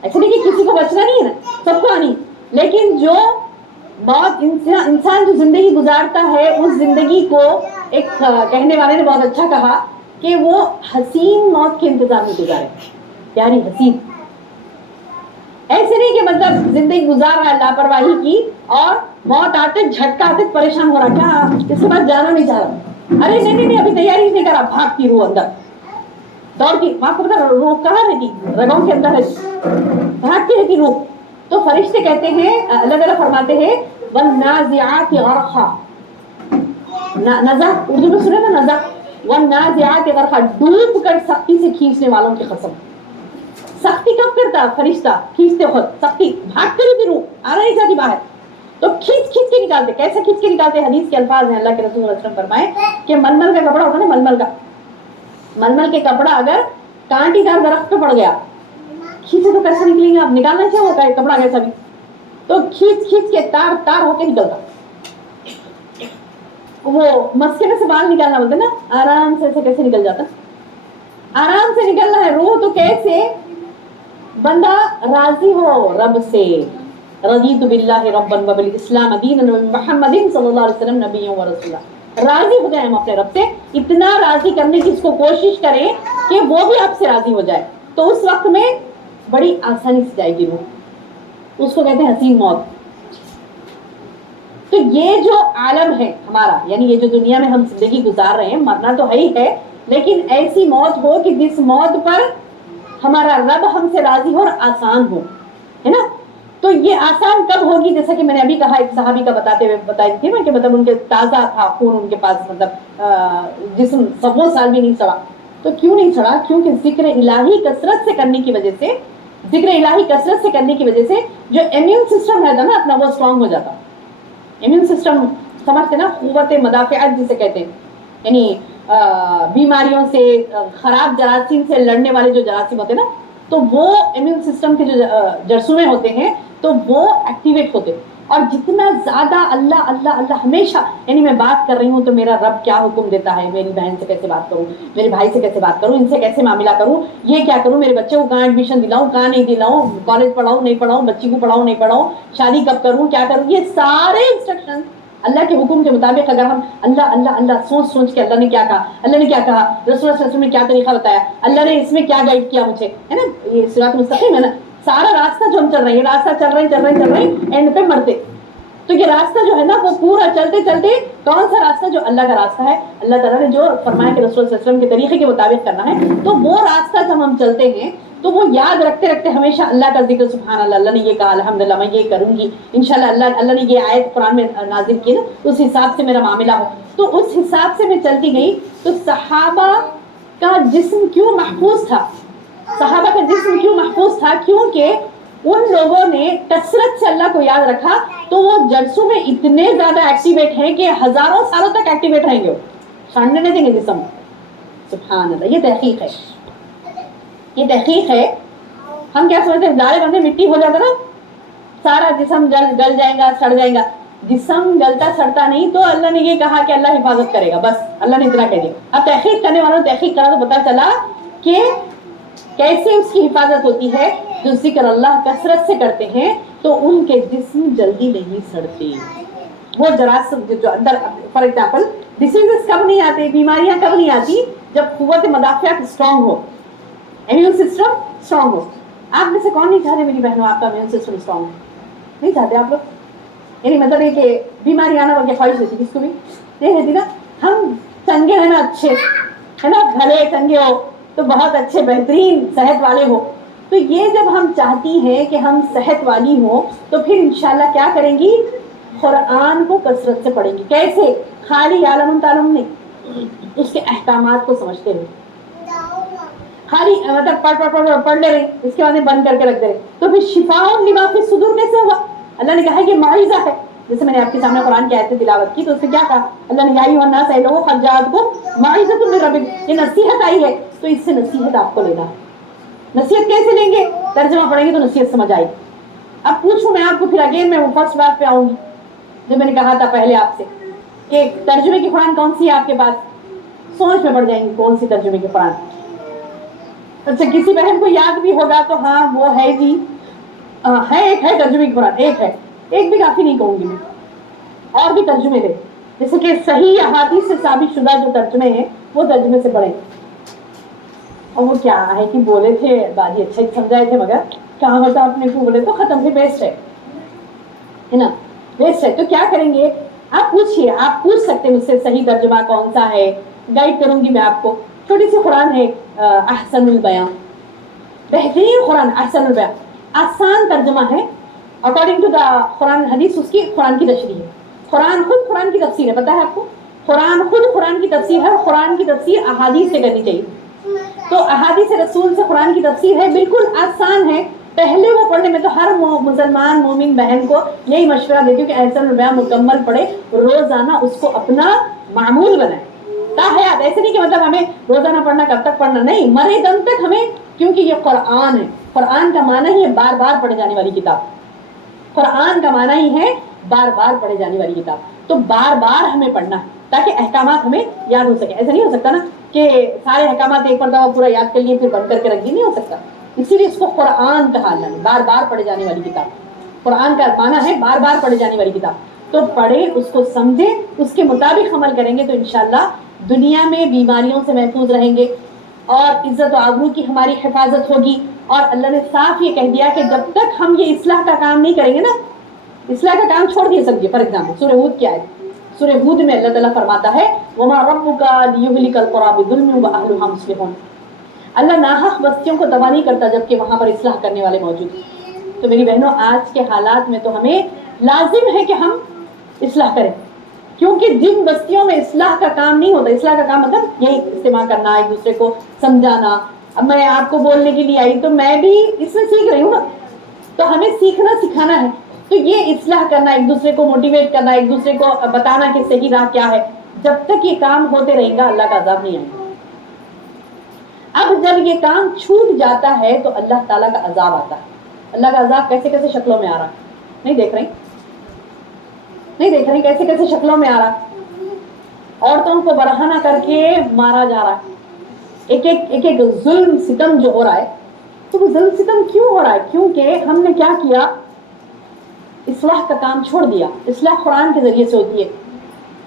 ایسے نہیں کہ کسی کو بچنا نہیں ہے نا، سب کو آنی. لیکن جو موت انسان جو زندگی گزارتا ہے، اس زندگی کو ایک کہنے والے نے بہت اچھا کہا کہ وہ حسین موت کے انتظار میں گزارے، پیاری حسین. ایسے نہیں کہ مطلب زندگی گزار رہا ہے لاپرواہی کی، اور موت آتے جھٹکا آتے پریشان ہو رہا، کیا اس کے بعد جانا نہیں چاہ رہا، ارے نہیں ابھی تیاری نہیں کرا، بھاگتی روح اندر دوڑتی. آپ کو پتا روح کہاں رہتی؟ رگوں کے اندر رہتی، بھاگتی رہتی روح. تو فرشتے کہتے ہیں، اللہ تعالیٰ فرماتے ہیں والنازعات غرقا، نزع اردو میں سنے نا، نزع والنازعات غرقا، ڈوب کر سختی سے کھینچنے والوں کی قسم. سختی کب کرتا فرشتہ؟ کھینچتے وقت سختی، بھاگتے رہتی روح، آنا نہیں چاہتی باہر، تو کھینچ کے نکالتے. کیسے کھینچ کے نکالتے؟ حدیث کے الفاظ ہیں، اللہ کے رسول صلی اللہ علیہ وسلم فرمائے کہ ململ کا کپڑا ہوتا ہے نا، ململ کے کپڑا اگر کانٹی دار درخت پہ پڑ گیا، کھینچے تو کیسے نکلیں گے؟ آپ نکالنا چاہیے ہوتا ہے کپڑا کیسا بھی، تو کھینچ کے تار ہو کے نکلتا. وہ مسکے میں سے بال نکالنا بولتے نا، آرام سے ایسے کیسے نکل جاتا، آرام سے نکلنا ہے روح. تو کیسے بندہ راضی ہو رب سے، رضیت باللہ ربا وبالاسلام دینا وبمحمد صلی اللہ علیہ وسلم نبی و رسولا. راضی ہو جائیں ہم اپنے رب سے، اتنا راضی کرنے کی اس کو کوشش کریں کہ وہ بھی آپ سے راضی ہو جائے. تو اس وقت میں بڑی آسانی سے جائے گی وہ، اس کو کہتے ہیں حسین موت. تو یہ جو عالم ہے ہمارا، یعنی یہ جو دنیا میں ہم زندگی گزار رہے ہیں، مرنا تو ہے ہی ہے، لیکن ایسی موت ہو کہ جس موت پر ہمارا رب ہم سے راضی ہو اور آسان ہو، ہے نا. تو یہ آسان کب ہوگی؟ جیسا کہ میں نے ابھی کہا، ایک صحابی کا بتائی تھی نا کہ مطلب ان کے تازہ تھا خون ان کے پاس، مطلب جسم 100 سال بھی نہیں سڑا. تو کیوں نہیں سڑا؟ کیونکہ ذکر الہی کثرت سے کرنے کی وجہ سے ذکر الہی کثرت سے کرنے کی وجہ سے جو امیون سسٹم رہتا نا اپنا وہ اسٹرانگ ہو جاتا. امیون سسٹم سمجھتے نا, قوت مدافعت جسے کہتے ہیں, یعنی بیماریوں سے, خراب جراثیم سے لڑنے والے جو جراثیم ہوتے ہیں نا, تو وہ امیون سسٹم کے جو جرثومے ہوتے ہیں تو وہ ایکٹیویٹ ہوتے ہیں. اور جتنا زیادہ اللہ اللہ اللہ ہمیشہ, یعنی میں بات کر رہی ہوں تو میرا رب کیا حکم دیتا ہے, میری بہن سے کیسے بات کروں, میرے بھائی سے کیسے بات کروں, ان سے کیسے معاملہ کروں, یہ کیا کروں, میرے بچے کو کہاں ایڈمیشن دلاؤں, کہاں نہیں دلاؤں, کالج پڑھاؤں نہیں پڑھاؤں, بچی کو پڑھاؤں نہیں پڑھاؤں, شادی کب کروں, کیا کروں, یہ سارے انسٹرکشن اللہ کے حکم کے مطابق اگر ہم اللہ اللہ اللہ سوچ سوچ کے اللہ نے کیا کہا, اللہ نے کیا کہا, رسول اللہ صلی اللہ علیہ وسلم نے کیا طریقہ بتایا, اللہ نے اس میں کیا گائیڈ کیا مجھے, ہے نا, یہ صراط مستقیم ہے نا, سارا راستہ جو ہم چل رہے ہیں, یہ راستہ چل رہے ہیں اینڈ پہ مرتے. تو یہ راستہ جو ہے نا وہ پورا چلتے چلتے کون سا راستہ جو اللہ کا راستہ ہے, اللہ تعالیٰ نے جو فرمایا کہ رسول صلی اللہ علیہ وسلم کے طریقے کے مطابق کرنا ہے, تو وہ راستہ جب ہم چلتے ہیں تو وہ یاد رکھتے رکھتے ہمیشہ اللہ کا ذکر, سبحان اللہ, اللہ نے یہ کہا, الحمدللہ میں یہ کروں گی, انشاءاللہ اللہ نے یہ آیت قرآن میں نازل کی نا, اس حساب سے میرا معاملہ ہو. تو اس حساب سے میں چلتی گئی. تو صحابہ کا جسم کیوں محفوظ تھا, صحابہ کا جسم کیوں محفوظ تھا, کیونکہ ان لوگوں نے کثرت سے اللہ کو یاد رکھا, تو وہ جرثوں میں اتنے زیادہ ایکٹیویٹ ہیں کہ ہزاروں سالوں تک ایکٹیویٹ رہیں گے, چھاننے نہیں دیں گے جسم. سبحان اللہ, یہ تحقیق ہے, یہ تحقیق ہے. ہم کیا سمجھتے ہیں, ہزارے بندے مٹی ہو جاتا نا, سارا جسم گل جائے گا, سڑ جائے گا. جسم گلتا سڑتا نہیں, تو اللہ نے یہ کہا کہ اللہ حفاظت کرے گا, بس اللہ نے اتنا کہہ دیا. اب تحقیق کرنے والوں نے تحقیق کرا تو پتا چلا کہ کیسے اس کی حفاظت ہوتی ہے. جو ذکر اللہ کثرت سے کرتے ہیں تو ان کے جسم جلدی نہیں سڑتے. وہ جراثیم جو اندر, فار ایگزامپل ڈیزیزز کب نہیں آتے, بیماریاں کب نہیں آتی, جب قوت مدافعت اسٹرانگ ہو, امیون سسٹم اسٹرانگ ہو. آپ میں سے کون نہیں چاہتے میری بہنوں آپ کا امیون سسٹم اسٹرانگ ہو, نہیں چاہتے آپ لوگ, یعنی مطلب یہ کہ بیماری آنا وغیرہ خواہش رہتی کس کو بھی نہیں رہتی نا. ہم چنگے ہیں نا, اچھے ہے نا, بھلے چنگے ہو تو بہت اچھے بہترین صحت والے ہو. تو یہ جب ہم چاہتی ہیں کہ ہم صحت والی ہوں تو پھر انشاءاللہ کیا کریں گی, قرآن کو کثرت سے پڑھیں گی. کیسے, خالی عالم تعلم نہیں, اس کے احکامات کو سمجھتے ہوئے, خالی مطلب پڑھ لے رہے, اس کے بعد بند کر کے رکھ دے رہے, تو پھر شفاء لما فی الصدور کیسے ہوا. اللہ نے کہا کہ معجزہ ہے. جیسے میں نے آپ کے سامنے قرآن کی آیتیں تلاوت کی تو اس سے کیا کہا اللہ نے, یا ایھا الناس اے لوگوں قد جاءتکم موعظۃ من ربکم, یہ نصیحت آئی ہے, تو اس سے نصیحت آپ کو لینا ہے. نصیحت کیسے لیں گے, ترجمہ پڑھیں گے تو نصیحت سمجھ آئے گی. اب پوچھوں میں آپ کو, پھر اگین میں وہ فرسٹ بات پہ آؤں گی جو میں نے کہا تھا پہلے آپ سے کہ ترجمے کی قرآن کون سی ہے آپ کے پاس, سوچ میں پڑ جائیں گی کون سی ترجمے کی قرآن. اچھا کسی بہن کو یاد بھی ہوگا تو ہاں وہ ہے جی, ہے ایک ہے ترجمے کی قرآن, ایک ہے, ایک بھی کافی نہیں کہوں گی میں, اور بھی ترجمے تھے, جیسے کہ صحیح احادیث سے ثابت شدہ جو ترجمے ہیں وہ ترجمے سے پڑھیں. اور وہ کیا ہے کہ بولے تھے باجی اچھا ہی سمجھائے تھے, مگر کہاں ہوتا اپنے کو بولے تو ختم سے بیسٹ ہے نا, بیسٹ ہے. تو کیا کریں گے, آپ پوچھیے, آپ پوچھ سکتے ہیں مجھ سے صحیح ترجمہ کون سا ہے, گائڈ کروں گی میں آپ کو. چھوٹی سی قرآن ہے احسن البیان, بہترین قرآن احسن البیان, آسان ترجمہ ہے اکارڈنگ ٹو دا قرآن حدیث, اس کی قرآن کی تشریح ہے. قرآن خود قرآن کی تفسیر ہے, پتہ ہے آپ کو, قرآن خود قرآن کی تفسیر ہے. قرآن کی تفسیر احادیث سے کرنی چاہیے. تو احادیث رسول سے قرآن کی تفسیر ہے, بالکل آسان ہے. پہلے وہ پڑھنے میں تو ہر مسلمان مومن بہن کو یہی مشورہ دیتی ہوں کہ احسن البیان مکمل پڑھے, روزانہ اس کو اپنا معمول بنائے تاحیات. ایسے نہیں کہ مطلب ہمیں روزانہ پڑھنا, کب تک پڑھنا, نہیں, مرے دم تک ہمیں, کیونکہ یہ قرآن ہے. قرآن کا معنی ہی ہے بار بار پڑھے جانے والی کتاب. قرآن کا معنی ہی ہے بار بار پڑھے جانے والی کتاب. تو بار بار ہمیں پڑھنا ہے تاکہ احکامات ہمیں یاد ہو سکے. ایسا نہیں ہو سکتا نا کہ سارے احکامات ایک مرتبہ پورا یاد کر لیے پھر بند کر کے رکھ دیے, نہیں ہو سکتا. اسی لیے اس کو قرآن کہا اللہ نے, بار بار پڑھے جانے والی کتاب. قرآن کا معنی ہے بار بار پڑھے جانے والی کتاب. تو پڑھے, اس کو سمجھے, اس کے مطابق عمل کریں گے تو انشاءاللہ دنیا میں بیماریوں سے محفوظ رہیں گے اور عزت و آبرو کی ہماری حفاظت ہوگی. اور اللہ نے صاف یہ کہہ دیا کہ جب تک ہم یہ اصلاح کا کام نہیں کریں گے نا, اصلاح کا کام چھوڑ دیے سمجھے. فار ایگزامپل سورہ ہود کیا ہے, سورہ ہود میں اللہ تعالیٰ فرماتا ہے وَمَا رَبُّكَ لِيُهْلِكَ الْقُرَىٰ بِظُلْمٍ وَأَهْلُهَا مُصْلِحُونَ. اللہ ناحق بستیوں کو تباہ نہیں کرتا جبکہ وہاں پر اصلاح کرنے والے موجود ہیں. تو میری بہنوں, آج کے حالات میں تو ہمیں لازم ہے کہ ہم اصلاح کریں, کیونکہ جن بستیوں میں اصلاح کا کام نہیں ہوتا, اصلاح کا کام مطلب یہی استماع کرنا, ایک دوسرے کو سمجھانا, اب میں آپ کو بولنے کے لیے آئی تو میں بھی اس میں سیکھ رہی ہوں نا، تو ہمیں سیکھنا سکھانا ہے. تو یہ اصلاح کرنا، ایک دوسرے کو موٹیویٹ کرنا، ایک دوسرے کو بتانا کہ صحیح راہ کیا ہے. جب تک یہ کام ہوتے رہیں گا اللہ کا عذاب نہیں آئے گا. اب جب یہ کام چھوٹ جاتا ہے تو اللہ تعالیٰ کا عذاب آتا ہے. اللہ کا عذاب کیسے کیسے شکلوں میں آ رہا، نہیں دیکھ رہی کیسے کیسے شکلوں میں آ رہا. عورتوں کو برہنہ کر کے مارا جا رہا ہے. ایک ایک ظلم ستم جو ہو رہا ہے. تو وہ ظلم ستم کیوں ہو رہا ہے؟ کیونکہ ہم نے کیا کیا؟ اصلاح کا کام چھوڑ دیا. اصلاح قرآن کے ذریعے سے ہوتی ہے.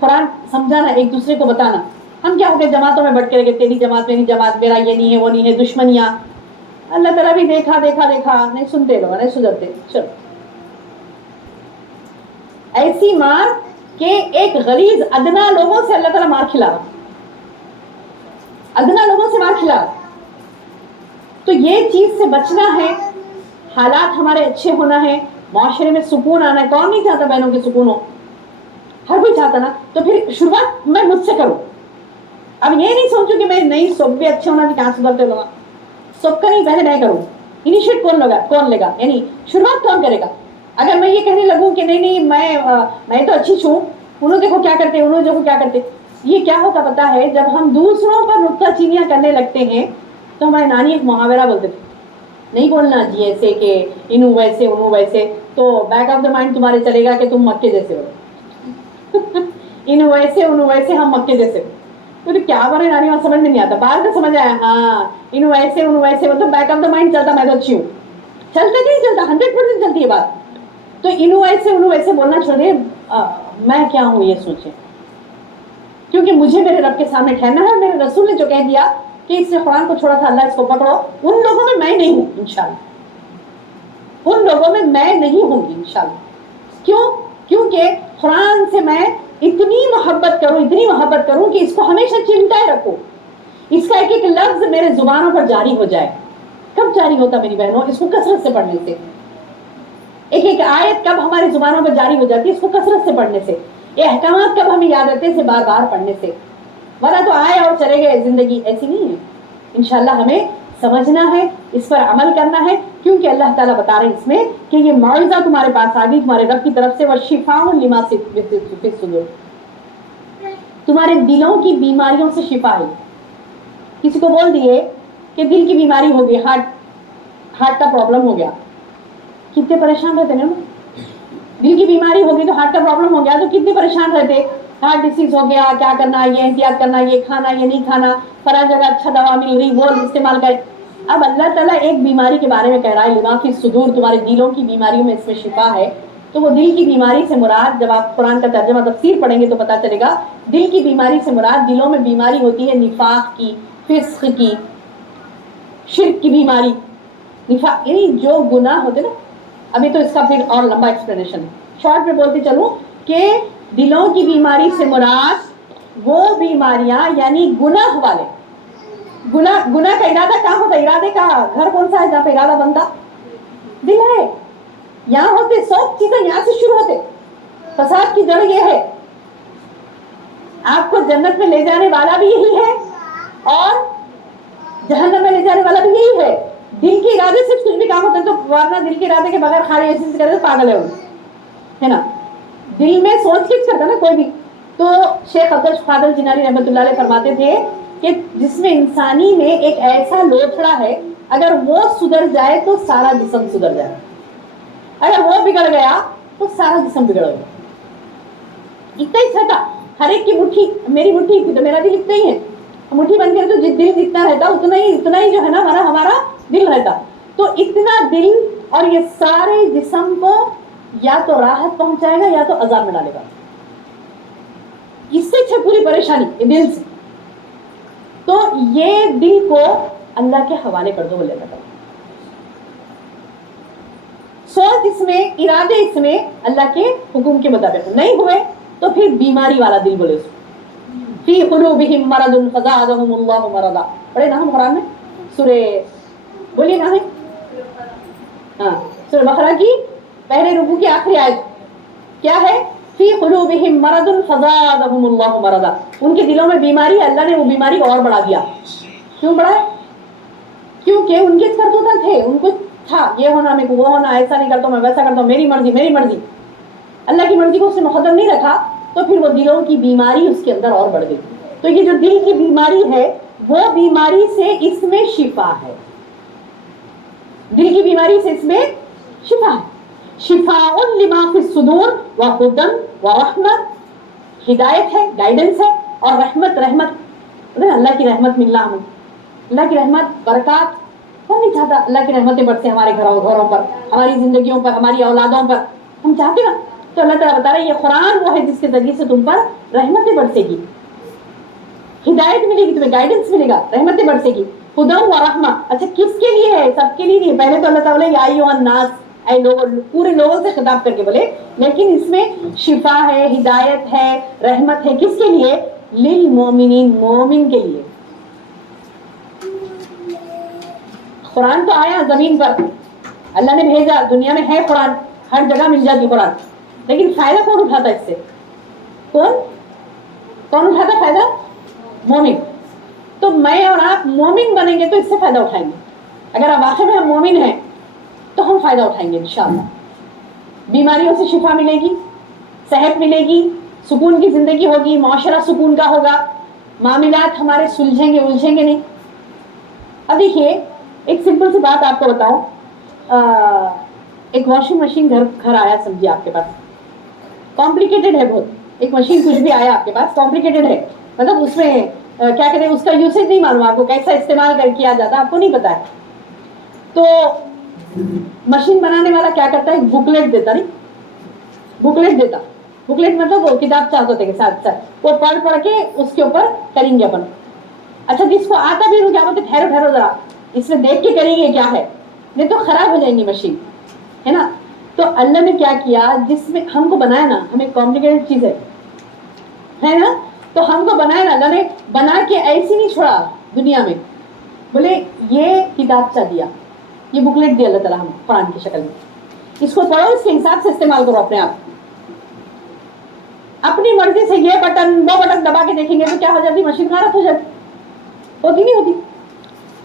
قرآن سمجھانا، ایک دوسرے کو بتانا. ہم کیا ہو گئے؟ جماعتوں میں بٹ کے رہے، تیری جماعت میری جماعت، میرا یہ نہیں ہے وہ نہیں ہے، دشمنیاں. اللہ تعالیٰ بھی دیکھا نہیں سنتے لوگ، نہیں سدھرتے. چلو ایسی مار کہ ایک غلیظ ادنا لوگوں سے اللہ تعالیٰ مار کھلا رہا، ادنا لوگوں سے مار کھلا رہا. تو یہ چیز سے بچنا ہے. حالات ہمارے اچھے ہونا ہے، معاشرے میں سکون آنا ہے. کون نہیں چاہتا بہنوں کے سکون ہو؟ ہر کوئی چاہتا نا. تو پھر شروعات میں مجھ سے کروں. اب یہ نہیں سوچوں کہ میں نہیں سب بھی اچھے ہونا بھی کہاں سدھرتے لوگ، سب کا نہیں، پہلے میں کروں. انیشیٹ کون لے گا، یعنی شروعات کون کرے گا؟ اگر میں یہ کہنے لگوں کہ نہیں میں تو اچھی چھوں، انہوں دیکھو کیا کرتے، انہوں دیکھو کیا کرتے. یہ کیا ہوتا پتا ہے؟ جب ہم دوسروں پر نکتہ چینیاں کرنے لگتے ہیں تو ہماری نانی ایک محاورہ بولتے تھے، نہیں بولنا جی ایسے کہ انہوں ویسے انہوں ویسے. تو بیک آف دا مائنڈ تمہارے چلے گا کہ تم مکے جیسے ہو. انہوں ویسے انہوں ویسے، ہم مکے جیسے ہو. تو کیا بولے نانی وہاں سمجھ میں نہیں آتا. بعد میں سمجھ آیا، ہاں انہوں ایسے انہوں ویسے، مطلب بیک آف دا مائنڈ چلتا میں تو اچھی ہوں. چلتا کہ نہیں چلتا؟ 100% چلتی ہے بات. تو انہوں ایسے انہوں ویسے بولنا چھوڑے، میں کیا ہوں یہ سوچیں. کیونکہ مجھے میرے رب کے سامنے ٹھہرنا ہے. میرے رسول نے جو کہہ دیا کہ اس نے قرآن کو چھوڑا تھا، اللہ اس کو پکڑو، ان لوگوں میں میں نہیں ہوں انشاءاللہ. ان لوگوں میں میں نہیں ہوں گی انشاءاللہ. کیوں؟ کیونکہ قرآن سے میں اتنی محبت کروں کہ اس کو ہمیشہ چمٹائے رکھوں. اس کا ایک ایک لفظ میرے زبانوں پر جاری ہو جائے. کب جاری ہوتا میری بہنوں؟ اس کو کثرت سے پڑھنے سے. ایک ایک آیت کب ہماری زبانوں پر جاری ہو جاتی ہے؟ اس کو کثرت سے پڑھنے سے. یہ احکامات کب ہمیں یاد رہتے ہیں؟ بار بار پڑھنے سے. ورنہ تو آئے اور چلے گئے زندگی، ایسی نہیں ہے. انشاءاللہ ہمیں سمجھنا ہے، اس پر عمل کرنا ہے. کیونکہ اللہ تعالیٰ بتا رہے ہیں اس میں کہ یہ معجزہ تمہارے پاس آ گئی تمہارے رب کی طرف سے. وَشِفَاءٌ لِمَا فِي الصُّدُورِ، تمہارے دلوں کی بیماریوں سے شفا ہے. کسی کو بول دیے کہ دل کی بیماری ہو گئی، ہارٹ کا پرابلم ہو گیا، کتنے پریشان رہتے ہیں نا. دل کی بیماری ہو گئی تو ہارٹ کا پرابلم ہو گیا تو کتنے پریشان رہتے. ہارٹ ڈیزیز ہو گیا، کیا کرنا، یہ احتیاط کرنا، یہ کھانا یہ نہیں کھانا، فلاں جگہ اچھا دوا مل رہی وہ استعمال کرے. اب اللہ تعالیٰ ایک بیماری کے بارے میں کہہ رہا ہے، لما فی الصدور، تمہارے دلوں کی بیماریوں میں اس میں شفا ہے. تو وہ دل کی بیماری سے مراد، جب آپ قرآن کا ترجمہ تفسیر پڑھیں گے تو پتہ چلے گا دل کی بیماری سے مراد دلوں میں بیماری ہوتی ہے نفاق کی، فسق کی، شرک کی بیماری. نفاق یعنی جو گناہ ہوتے نا. ابھی تو اس کا پھر اور لمبا ایکسپلینیشن ہے، شارٹ میں بولتی چلوں کہ دلوں کی بیماری سے مراد وہ بیماریاں یعنی گناہ والے. گناہ کا ارادہ کہاں ہوتا ہے؟ ارادے کا گھر کون سا ہے جہاں پہ ارادہ بنتا؟ دل ہے. یہاں ہوتے سب چیزیں یہاں سے شروع ہوتے. فساد کی جڑ یہ ہے. آپ کو جنت میں لے جانے والا بھی یہی ہے اور جہنم میں لے جانے والا بھی یہی ہے. دل کے ارادے سے کچھ بھی کام ہوتا ہے. تو ورنہ دل کے ارادے کے بغیر خالی ایسے کرے تو پاگل ہے نا. دل میں سوچ کے کرتا نا کوئی بھی. تو شیخ عبدالقادر جیلانی رحمۃ اللہ علیہ فرماتے تھے کہ جس میں انسانی میں ایک ایسا لوتھڑا ہے، اگر وہ سدھر جائے تو سارا جسم سدھر جائے. اگر وہ بگڑ گیا تو سارا جسم بگڑ گیا. اتنا ہی چھٹا، ہر ایک کی مٹھی، میری مٹھی تھی تو میرا دل اتنا ہی ہے. مٹھی بن کے تو دل جتنا رہتا اتنا ہی جو ہے نا ہمارا دل رہتا. تو اتنا دل اور یہ سارے جسم کو یا تو راحت پہنچائے گا یا تو عذاب میں ڈالے گا. اس سے پوری پریشانی یہ دل سے. تو یہ دل کو اللہ کے حوالے کر دو بولے گا. سوچ اس میں، ارادے اس میں اللہ کے حکم کے مطابق نہیں ہوئے تو پھر بیماری والا دل بولے. فی قلوبہم مرض فزادہم اللہ مرضا. پڑھے نا ہم قرآن میں سورہ، بولیے نا ہے ہاں سورہ بقرہ کی پہلے رکوع کی آخری آیت کیا ہے؟ فی قلوبہم مرض فزادہم اللہ مرضا. ان کے دلوں میں بیماری ہے، اللہ نے وہ بیماری کو اور بڑھا دیا. کیوں بڑھا ہے؟ کیونکہ ان کے کرتوتا تھے، ان کو تھا یہ ہونا، میرے کو وہ ہونا، ایسا نہیں کرتا ہوں میں، ویسا کرتا ہوں، میری مرضی میری مرضی. اللہ کی مرضی کو اس نے مقدم نہیں رکھا، تو پھر وہ دلوں کی بیماری اس کے اندر اور بڑھ گئی. تو یہ جو دل کی بیماری ہے وہ بیماری سے اس میں شفا ہے، دل کی بیماری سے اس میں شفا ہے. شفاء لما فی الصدور وہدی ورحمت، ہدایت ہے، گائیڈنس ہے، اور رحمت. رحمت اللہ کی رحمت ملنا، ہمیں اللہ کی رحمت برکات. کون نہیں چاہتا اللہ کی رحمتیں برسے ہمارے گھروں پر، ہماری زندگیوں پر، ہماری اولادوں پر؟ ہم چاہتے نا. تو اللہ تعالیٰ بتا رہا ہے یہ قرآن وہ ہے جس کے ذریعے سے تم پر رحمتیں برسے گی، ہدایت ملے گی، تمہیں گائیڈنس ملے گا، رحمتیں برسے گی. خدا و رحمہ. اچھا کس کے لیے ہے؟ سب کے لیے نہیں. پہلے تو اللہ تعالیٰ یا ایھا الناس، اے لوگوں، پورے لوگوں سے خطاب کر کے بولے، لیکن اس میں شفا ہے، ہدایت ہے، رحمت ہے. کس کے لیے؟ للمومنین، مومن کے لیے. قرآن تو آیا زمین پر، اللہ نے بھیجا، دنیا میں ہے قرآن، ہر جگہ مل جاتی قرآن، لیکن فائدہ کون اٹھاتا اس سے؟ کون اٹھاتا فائدہ؟ مومن. تو میں اور آپ مومن بنیں گے تو اس سے فائدہ اٹھائیں گے. اگر آپ واقعی میں ہم مومن ہیں تو ہم فائدہ اٹھائیں گے انشاءاللہ. بیماریوں سے شفا ملے گی، صحت ملے گی، سکون کی زندگی ہوگی، معاشرہ سکون کا ہوگا، معاملات ہمارے سلجھیں گے، الجھیں گے نہیں. اب دیکھیے ایک سمپل سی بات آپ کو بتاؤں، ایک واشنگ مشین گھر آیا سمجھیے آپ کے پاس، کمپلیکیٹڈ ہے بہت. ایک مشین کچھ بھی آیا آپ کے پاس، کمپلیکیٹڈ ہے، مطلب اس میں کیا کہتے ہیں، اس کا یوسیج نہیں معلوم آپ کو، کیسا استعمال کیا جاتا آپ کو نہیں پتا ہے. تو مشین بنانے والا کیا کرتا ہے، بکلیٹ دیتا. نہیں بکلیٹ دیتا، بکلیٹ مطلب وہ کتاب چاہتے ہوتے کے ساتھ وہ پڑھ کے اس کے اوپر کریں گے اپن. اچھا جس کو آتا بھی کیا بولتے، ٹھہرو ذرا اس میں دیکھ کے کریں گے کیا ہے، نہیں تو خراب ہو جائیں گی مشین، ہے نا. تو اللہ نے کیا کیا، جس میں ہم کو بنایا نا، ہمیں کمپلیکیٹڈ چیز ہے نا، تو ہم کو بنایا نا اللہ نے، بنا کے ایسی نہیں چھوڑا دنیا میں. بولے یہ کتابچہ دیا، یہ بکلیٹ دیا اللہ تعالیٰ ہم قرآن کی شکل میں، اس کو پڑھو، اس کے حساب سے استعمال کرو اپنے آپ. اپنی مرضی سے یہ بٹن وہ بٹن دبا کے دیکھیں گے تو کیا ہو جاتی، مشین خراب ہو جاتی، ہوتی نہیں ہوتی.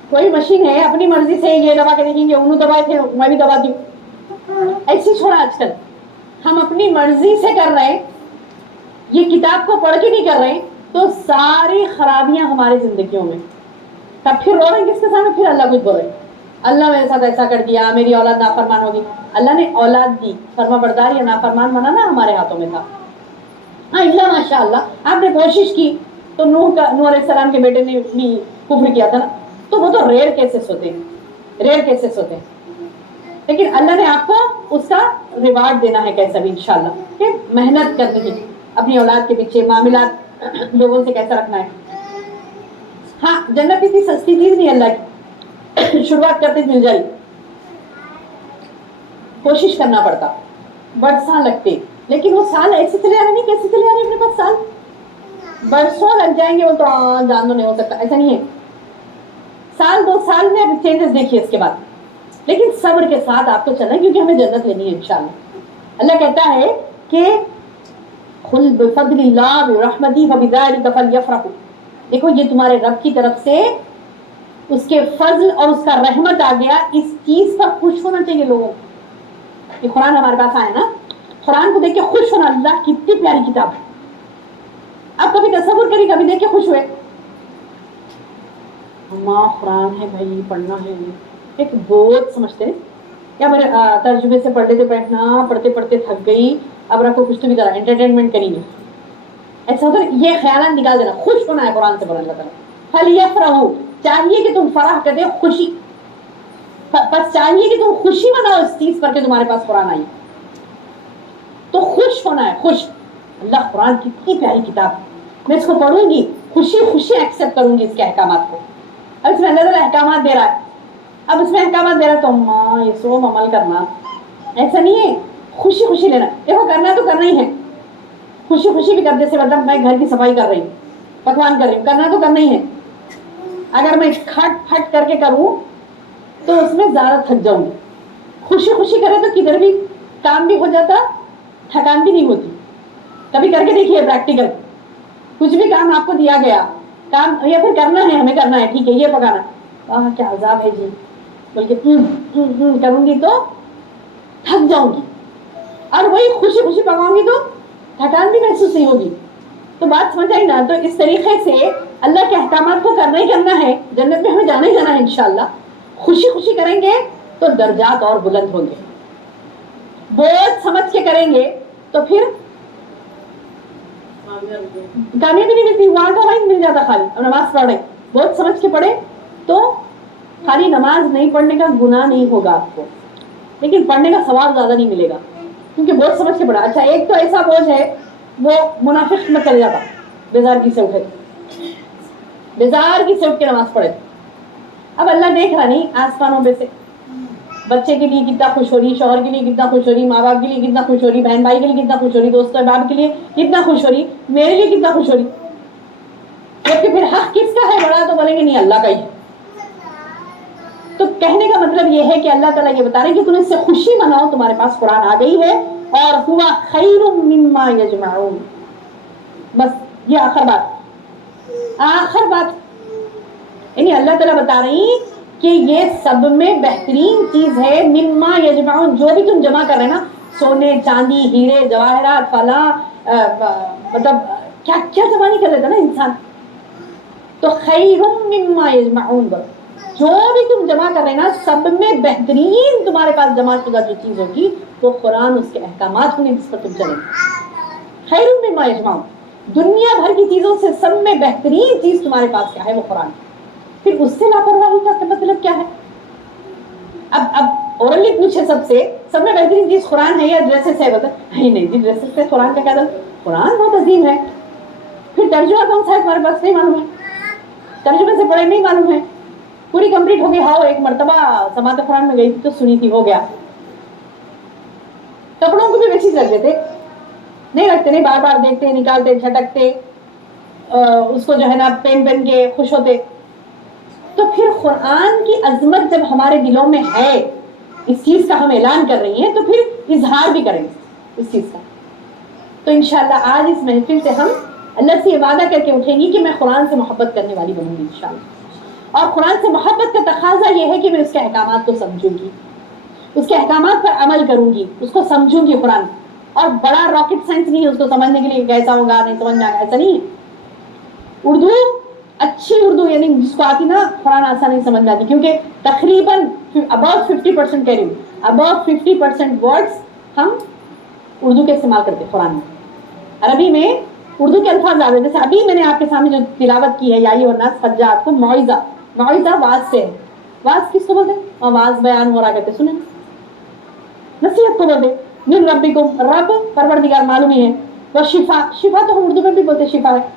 کوئی مشین ہے اپنی مرضی سے یہ دبا کے دیکھیں گے، انہوں دبائے تھے میں بھی دباتی ہوں، ایسی چھوڑا. آج کل ہم اپنی مرضی سے کر رہے ہیں، یہ کتاب کو پڑھ کے نہیں کر رہے، تو ساری خرابیاں ہماری زندگیوں میں. تب پھر رو رہے ہیں کس کے سامنے، پھر اللہ کچھ بول رہے، اللہ میرے ساتھ ایسا کر دیا، میری اولاد نافرمان ہوگی. اللہ نے اولاد دی، فرما بردار یا نافرمان بنانا ہمارے ہاتھوں میں تھا. ہاں اللہ ماشاء اللہ آپ نے کوشش کی تو نوح علیہ السلام کے بیٹے نے بھی کفر کیا تھا نا، تو وہ تو ریئر کیسز ہوتے ہیں، لیکن اللہ نے آپ کو اس کا ریوارڈ دینا ہے کیسا بھی انشاءاللہ، کہ محنت کرنی ہے اپنی اولاد کے پیچھے، معاملات لوگوں سے کیسا رکھنا ہے. ہاں جنت اتنی سستی چیز نہیں اللہ کی، شروعات کرتے مل جائے، کوشش کرنا پڑتا، برساں لگتے، لیکن وہ سال ایسے چلے آ رہے نہیں، کیسے چلے آ رہے اپنے پاس، سال برسوں لگ جائیں گے، وہ تو جان دو نہیں ہو سکتا، ایسا نہیں ہے. سال 2 سال میں اب چینجز دیکھیے اس کے بعد، لیکن صبر کے ساتھ آپ کو چلنا، کیونکہ ہمیں جنت لینی ہے انشاءاللہ. اللہ کہتا ہے کہ قل بفضل اللہ برحمتہ فبذلک فلیفرحوا. دیکھو یہ تمہارے رب کی طرف سے اس کے فضل اور اس کا رحمت آ گیا، اس چیز پر خوش ہونا چاہیے لوگوں. یہ قرآن ہمارے پاس آیا نا، قرآن کو دیکھ کے خوش ہونا، اللہ کتنی پیاری کتاب ہے. آپ کبھی تصور کریے، کبھی دیکھ کے خوش ہوئے، ماں قرآن ہے بھائی پڑھنا ہے، ایک بوجھ سمجھتے ہیں یا میرے ترجمے سے پڑھ لیتے، بیٹھنا پڑھتے پڑھتے تھک گئی، اب رکھو کچھ تو بھی ذرا انٹرٹینمنٹ کریں گے، ایسا ہوتا ہے. یہ خیالات نکال دینا، خوش ہونا ہے قرآن سے. اللہ تعالیٰ فلیفرحوا، چاہیے کہ تم فرح کر دے، خوشی، بس چاہیے کہ تم خوشی مناؤ اس چیز پر کہ تمہارے پاس قرآن آئی، تو خوش ہونا ہے، خوش. اللہ قرآن کتنی پیاری کتاب، میں اس کو پڑھوں گی خوشی خوشی ایکسیپٹ کروں گی اس کے احکامات کو. اب اس میں اللہ تعالیٰ احکامات دے رہا ہے، اب اس میں احکامات دے رہا ہے تو ماں یہ سو عمل کرنا، ایسا نہیں ہے، خوشی خوشی لینا. دیکھو کرنا تو کرنا ہی ہے، خوشی خوشی بھی کرنے سے مطلب میں گھر کی صفائی کر رہی ہوں، پکوان کر رہی ہوں، کرنا تو کرنا ہی ہے. اگر میں کھٹ پھٹ کر کے کروں تو اس میں زیادہ تھک جاؤں گی. خوشی خوشی کرے تو کدھر بھی کام بھی ہو جاتا، تھکان بھی نہیں ہوتی. کبھی کر کے دیکھیے پریکٹیکل، کچھ بھی کام آپ کو دیا گیا کام، یا پھر کرنا ہے ہمیں، کرنا ہے ٹھیک ہے، یہ پکانا، کیا عذاب ہے جی، بلکہ کروں گی تو تھک جاؤں گی، اور وہی خوشی خوشی پکاؤں گی تو تھکان بھی محسوس نہیں ہوگی. تو بات سمجھ آئی نا؟ تو اس طریقے سے اللہ کے احکامات کو کرنا ہی کرنا ہے، جنت میں ہمیں جانا ہی جانا ہے انشاءاللہ. خوشی خوشی کریں گے تو درجات اور بلند ہوں گے، بہت سمجھ کے کریں گے تو پھر کامیابی نہیں ملتی، وہاں کا وہیں مل جاتا. خالی اب نماز پڑھے، بہت سمجھ کے پڑھے تو خالی نماز نہیں پڑھنے کا گناہ نہیں ہوگا آپ کو، لیکن پڑھنے کا ثواب زیادہ نہیں ملے گا کیونکہ بہت سمجھ کے پڑھا. اچھا ایک تو ایسا بوجھ ہے وہ منافق میں چلے جاتا، بیزارگی سے اٹھے، بیزارگی سے اٹھ کے نماز پڑھے. اب اللہ دیکھ رہا نہیں آسمانوں میں سے بچے کے لیے کتنا خوش ہو رہی، شوہر کے لیے کتنا خوش ہو رہی، ماں باپ کے لیے کتنا خوش ہو رہی، بہن بھائی کے لیے کتنا خوش ہو رہی، دوست احباب کے لیے کتنا خوش ہو رہی، میرے لیے کتنا خوش ہو رہی. جبکہ پھر حق کس کا ہے بڑا؟ تو بولیں گے نہیں اللہ کا ہی. تو کہنے کا مطلب یہ ہے کہ اللہ تعالیٰ یہ بتا رہے کہ تم اس سے خوشی مناؤ، تمہارے پاس قرآن آ گئی ہے اور ہوا خیر مما یجمعون. بس یہ آخر بات یعنی اللہ تعالیٰ بتا رہی کہ یہ سب میں بہترین چیز ہے مما یجمعون، جو بھی تم جمع کر رہے نا، سونے چاندی ہیرے جواہرات فلاں مطلب کیا کیا جمع نہیں کر لیتا نا انسان. تو خیر مما یجمعون، جو بھی تم جمع کر رہے نا سب میں بہترین تمہارے پاس جمع شدہ جو چیز ہوگی وہ قرآن، اس کے احکامات ہوں گے جس پر تم چلیں. خیر مما یجمعون، دنیا بھر کی چیزوں سے سب میں بہترین چیز تمہارے پاس کیا ہے؟ وہ قرآن. پھر اس سے لاپرواہی کا مطلب کیا ہے؟ اب اورلی پوچھے سب میں بہترین چیز قرآن ہے یا ڈریسز ہے؟ بتا نہیں جی ڈریسز سے قرآن کا کیا دل، قرآن بہت عظیم ہے. پھر ترجمہ کون سا ہے تمہارے پاس؟ نہیں معلوم ہے، ترجمے سے پڑھے نہیں معلوم ہے. پوری کمپلیٹ ہو گئی. ہاں ایک مرتبہ سماعت قرآن میں گئی تھی تو سنی تھی، ہو گیا. کپڑوں کو بھی ویسے رکھ دیتے، نہیں رکھتے، نہیں بار بار دیکھتے، نکالتے، جھٹکتے، اس کو جو ہے نا پہن کے خوش ہوتے. تو پھر قرآن کی عظمت جب ہمارے دلوں میں ہے، اس چیز کا ہم اعلان کر رہی ہیں تو پھر اظہار بھی کریں اس چیز کا. تو انشاءاللہ آج اس محفل سے ہم اللہ سے یہ وعدہ کر کے اٹھیں گی کہ میں قرآن سے محبت کرنے والی بنوں گی انشاءاللہ. اور قرآن سے محبت کا تقاضا یہ ہے کہ میں اس کے احکامات کو سمجھوں گی، اس کے احکامات پر عمل کروں گی، اس کو سمجھوں گی. قرآن اور بڑا راکٹ سائنس نہیں ہے اس کو سمجھنے کے لیے، کیسا ہوگا نہیں سمجھ میں آگا، ایسا نہیں ہے. اردو اچھی اردو یعنی جس کو آتی نا قرآن آسان نہیں سمجھ میں آتی، کیونکہ تقریباً اباؤٹ 50% کہہ رہی ہوں، اباؤٹ 50% ورڈز ہم اردو کے استعمال کرتے قرآن میں. عربی میں اردو کے الفاظ زیادہ، جیسے ابھی میں نے آپ کے سامنے جو تلاوت کی ہے یا یہ ورنہ سجاد کو معوذہ واز سے ہے. واز کس کو بولتے ہیں؟ واز بیان ہو رہا کہتے، سنیں نصیحت کو بولتے. من ربکم، رب پروردگار معلوم ہی ہے. وہ شفا تو ہم اردو میں بھی بولتے شفا ہے.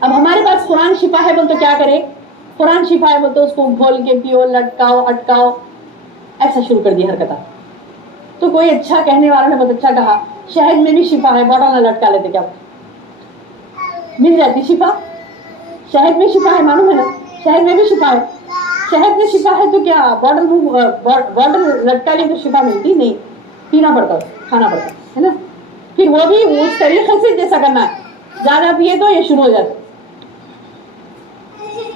اب ہمارے پاس قرآن شفا ہے بولتے کیا کرے؟ قرآن شفا ہے بولتے اس کو گھول کے پیو، لٹکاؤ اٹکاؤ، ایسا شروع کر دیا حرکتہ. تو کوئی اچھا کہنے والا نے بہت اچھا کہا، شہد میں بھی شفا ہے، بوٹل نہ لٹکا لیتے کیا مل جاتی شفا؟ شہد میں شفا ہے، معلوم ہے نا، شہد میں بھی شفا ہے. شہد میں شفا ہے تو کیا بوٹل لٹکا لی تو شفا ملتی نہیں، پینا پڑتا، کھانا پڑتا ہے نا. پھر وہ بھی اس طریقے سے جیسا کرنا ہے، زیادہ پیے تو یہ شروع ہو جاتے،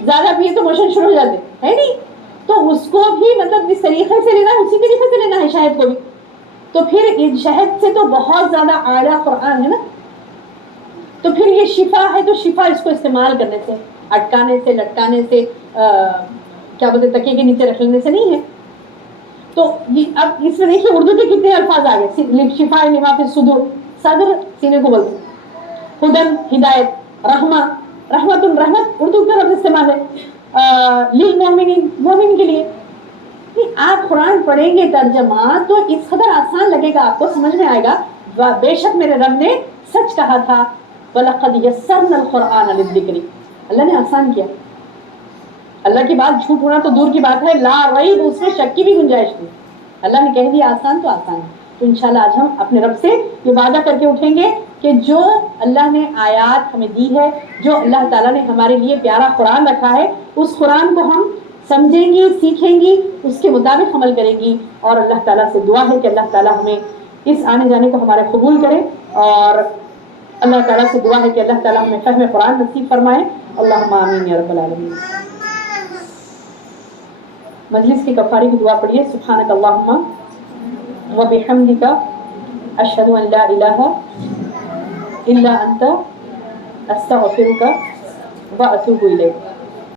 زیادہ پیے تو موشن شروع ہو جاتے ہے نہیں. تو اس کو بھی مطلب جس طریقے سے لینا ہے اسی طریقے سے لینا ہے شہد کو بھی. تو پھر شہد سے تو بہت زیادہ اعلیٰ قرآن ہے نا. تو پھر یہ شفا ہے تو شفا اس کو استعمال کرنے سے، اٹکانے سے، لٹکانے سے، کیا بولتے تکیے کے نیچے رکھ لینے سے نہیں ہے. تو اب اس میں دیکھیے اردو کے کتنے الفاظ آ گئے. شفا لما فی الصدور، صدر سینے کو بولتے. ہدن ہدایت، رحمہ رحمت الرحمت اردو کا لفظ استعمال ہے للمؤمنین، مومن کے لیے. آپ قرآن پڑھیں گے ترجمہ تو اس قدر آسان لگے گا، آپ کو سمجھ میں آئے گا بے شک میرے رب نے سچ کہا تھا وَلَقَدْ يَسَّرْنَا الْقُرْآنَ لِلذِّكْرِ. اللہ نے آسان کیا. اللہ کی بات جھوٹ ہونا تو دور کی بات ہے، لا ریب اس میں شک کی بھی گنجائش نہیں. اللہ نے کہہ دیا آسان تو آسان ہے. تو انشاءاللہ آج ہم اپنے رب سے یہ وعدہ کر کے اٹھیں گے کہ جو اللہ نے آیات ہمیں دی ہے، جو اللہ تعالیٰ نے ہمارے لیے پیارا قرآن رکھا ہے، اس قرآن کو ہم سمجھیں گی، سیکھیں گی، اس کے مطابق عمل کریں گی. اور اللہ تعالیٰ سے دعا ہے کہ اللہ تعالیٰ ہمیں اس آنے جانے کو ہمارے قبول کرے. اور اللہ تعالیٰ سے دعا ہے کہ اللہ تعالیٰ ہمیں فہم قرآن نصیب فرمائے. اللہم آمین یا رب العالمین. مجلس کی کفارے کی دعا پڑھیے. سبحانک اللہم و بحمدک اشہد ان لا الہ الا انت استغفرک و اتوب الیک.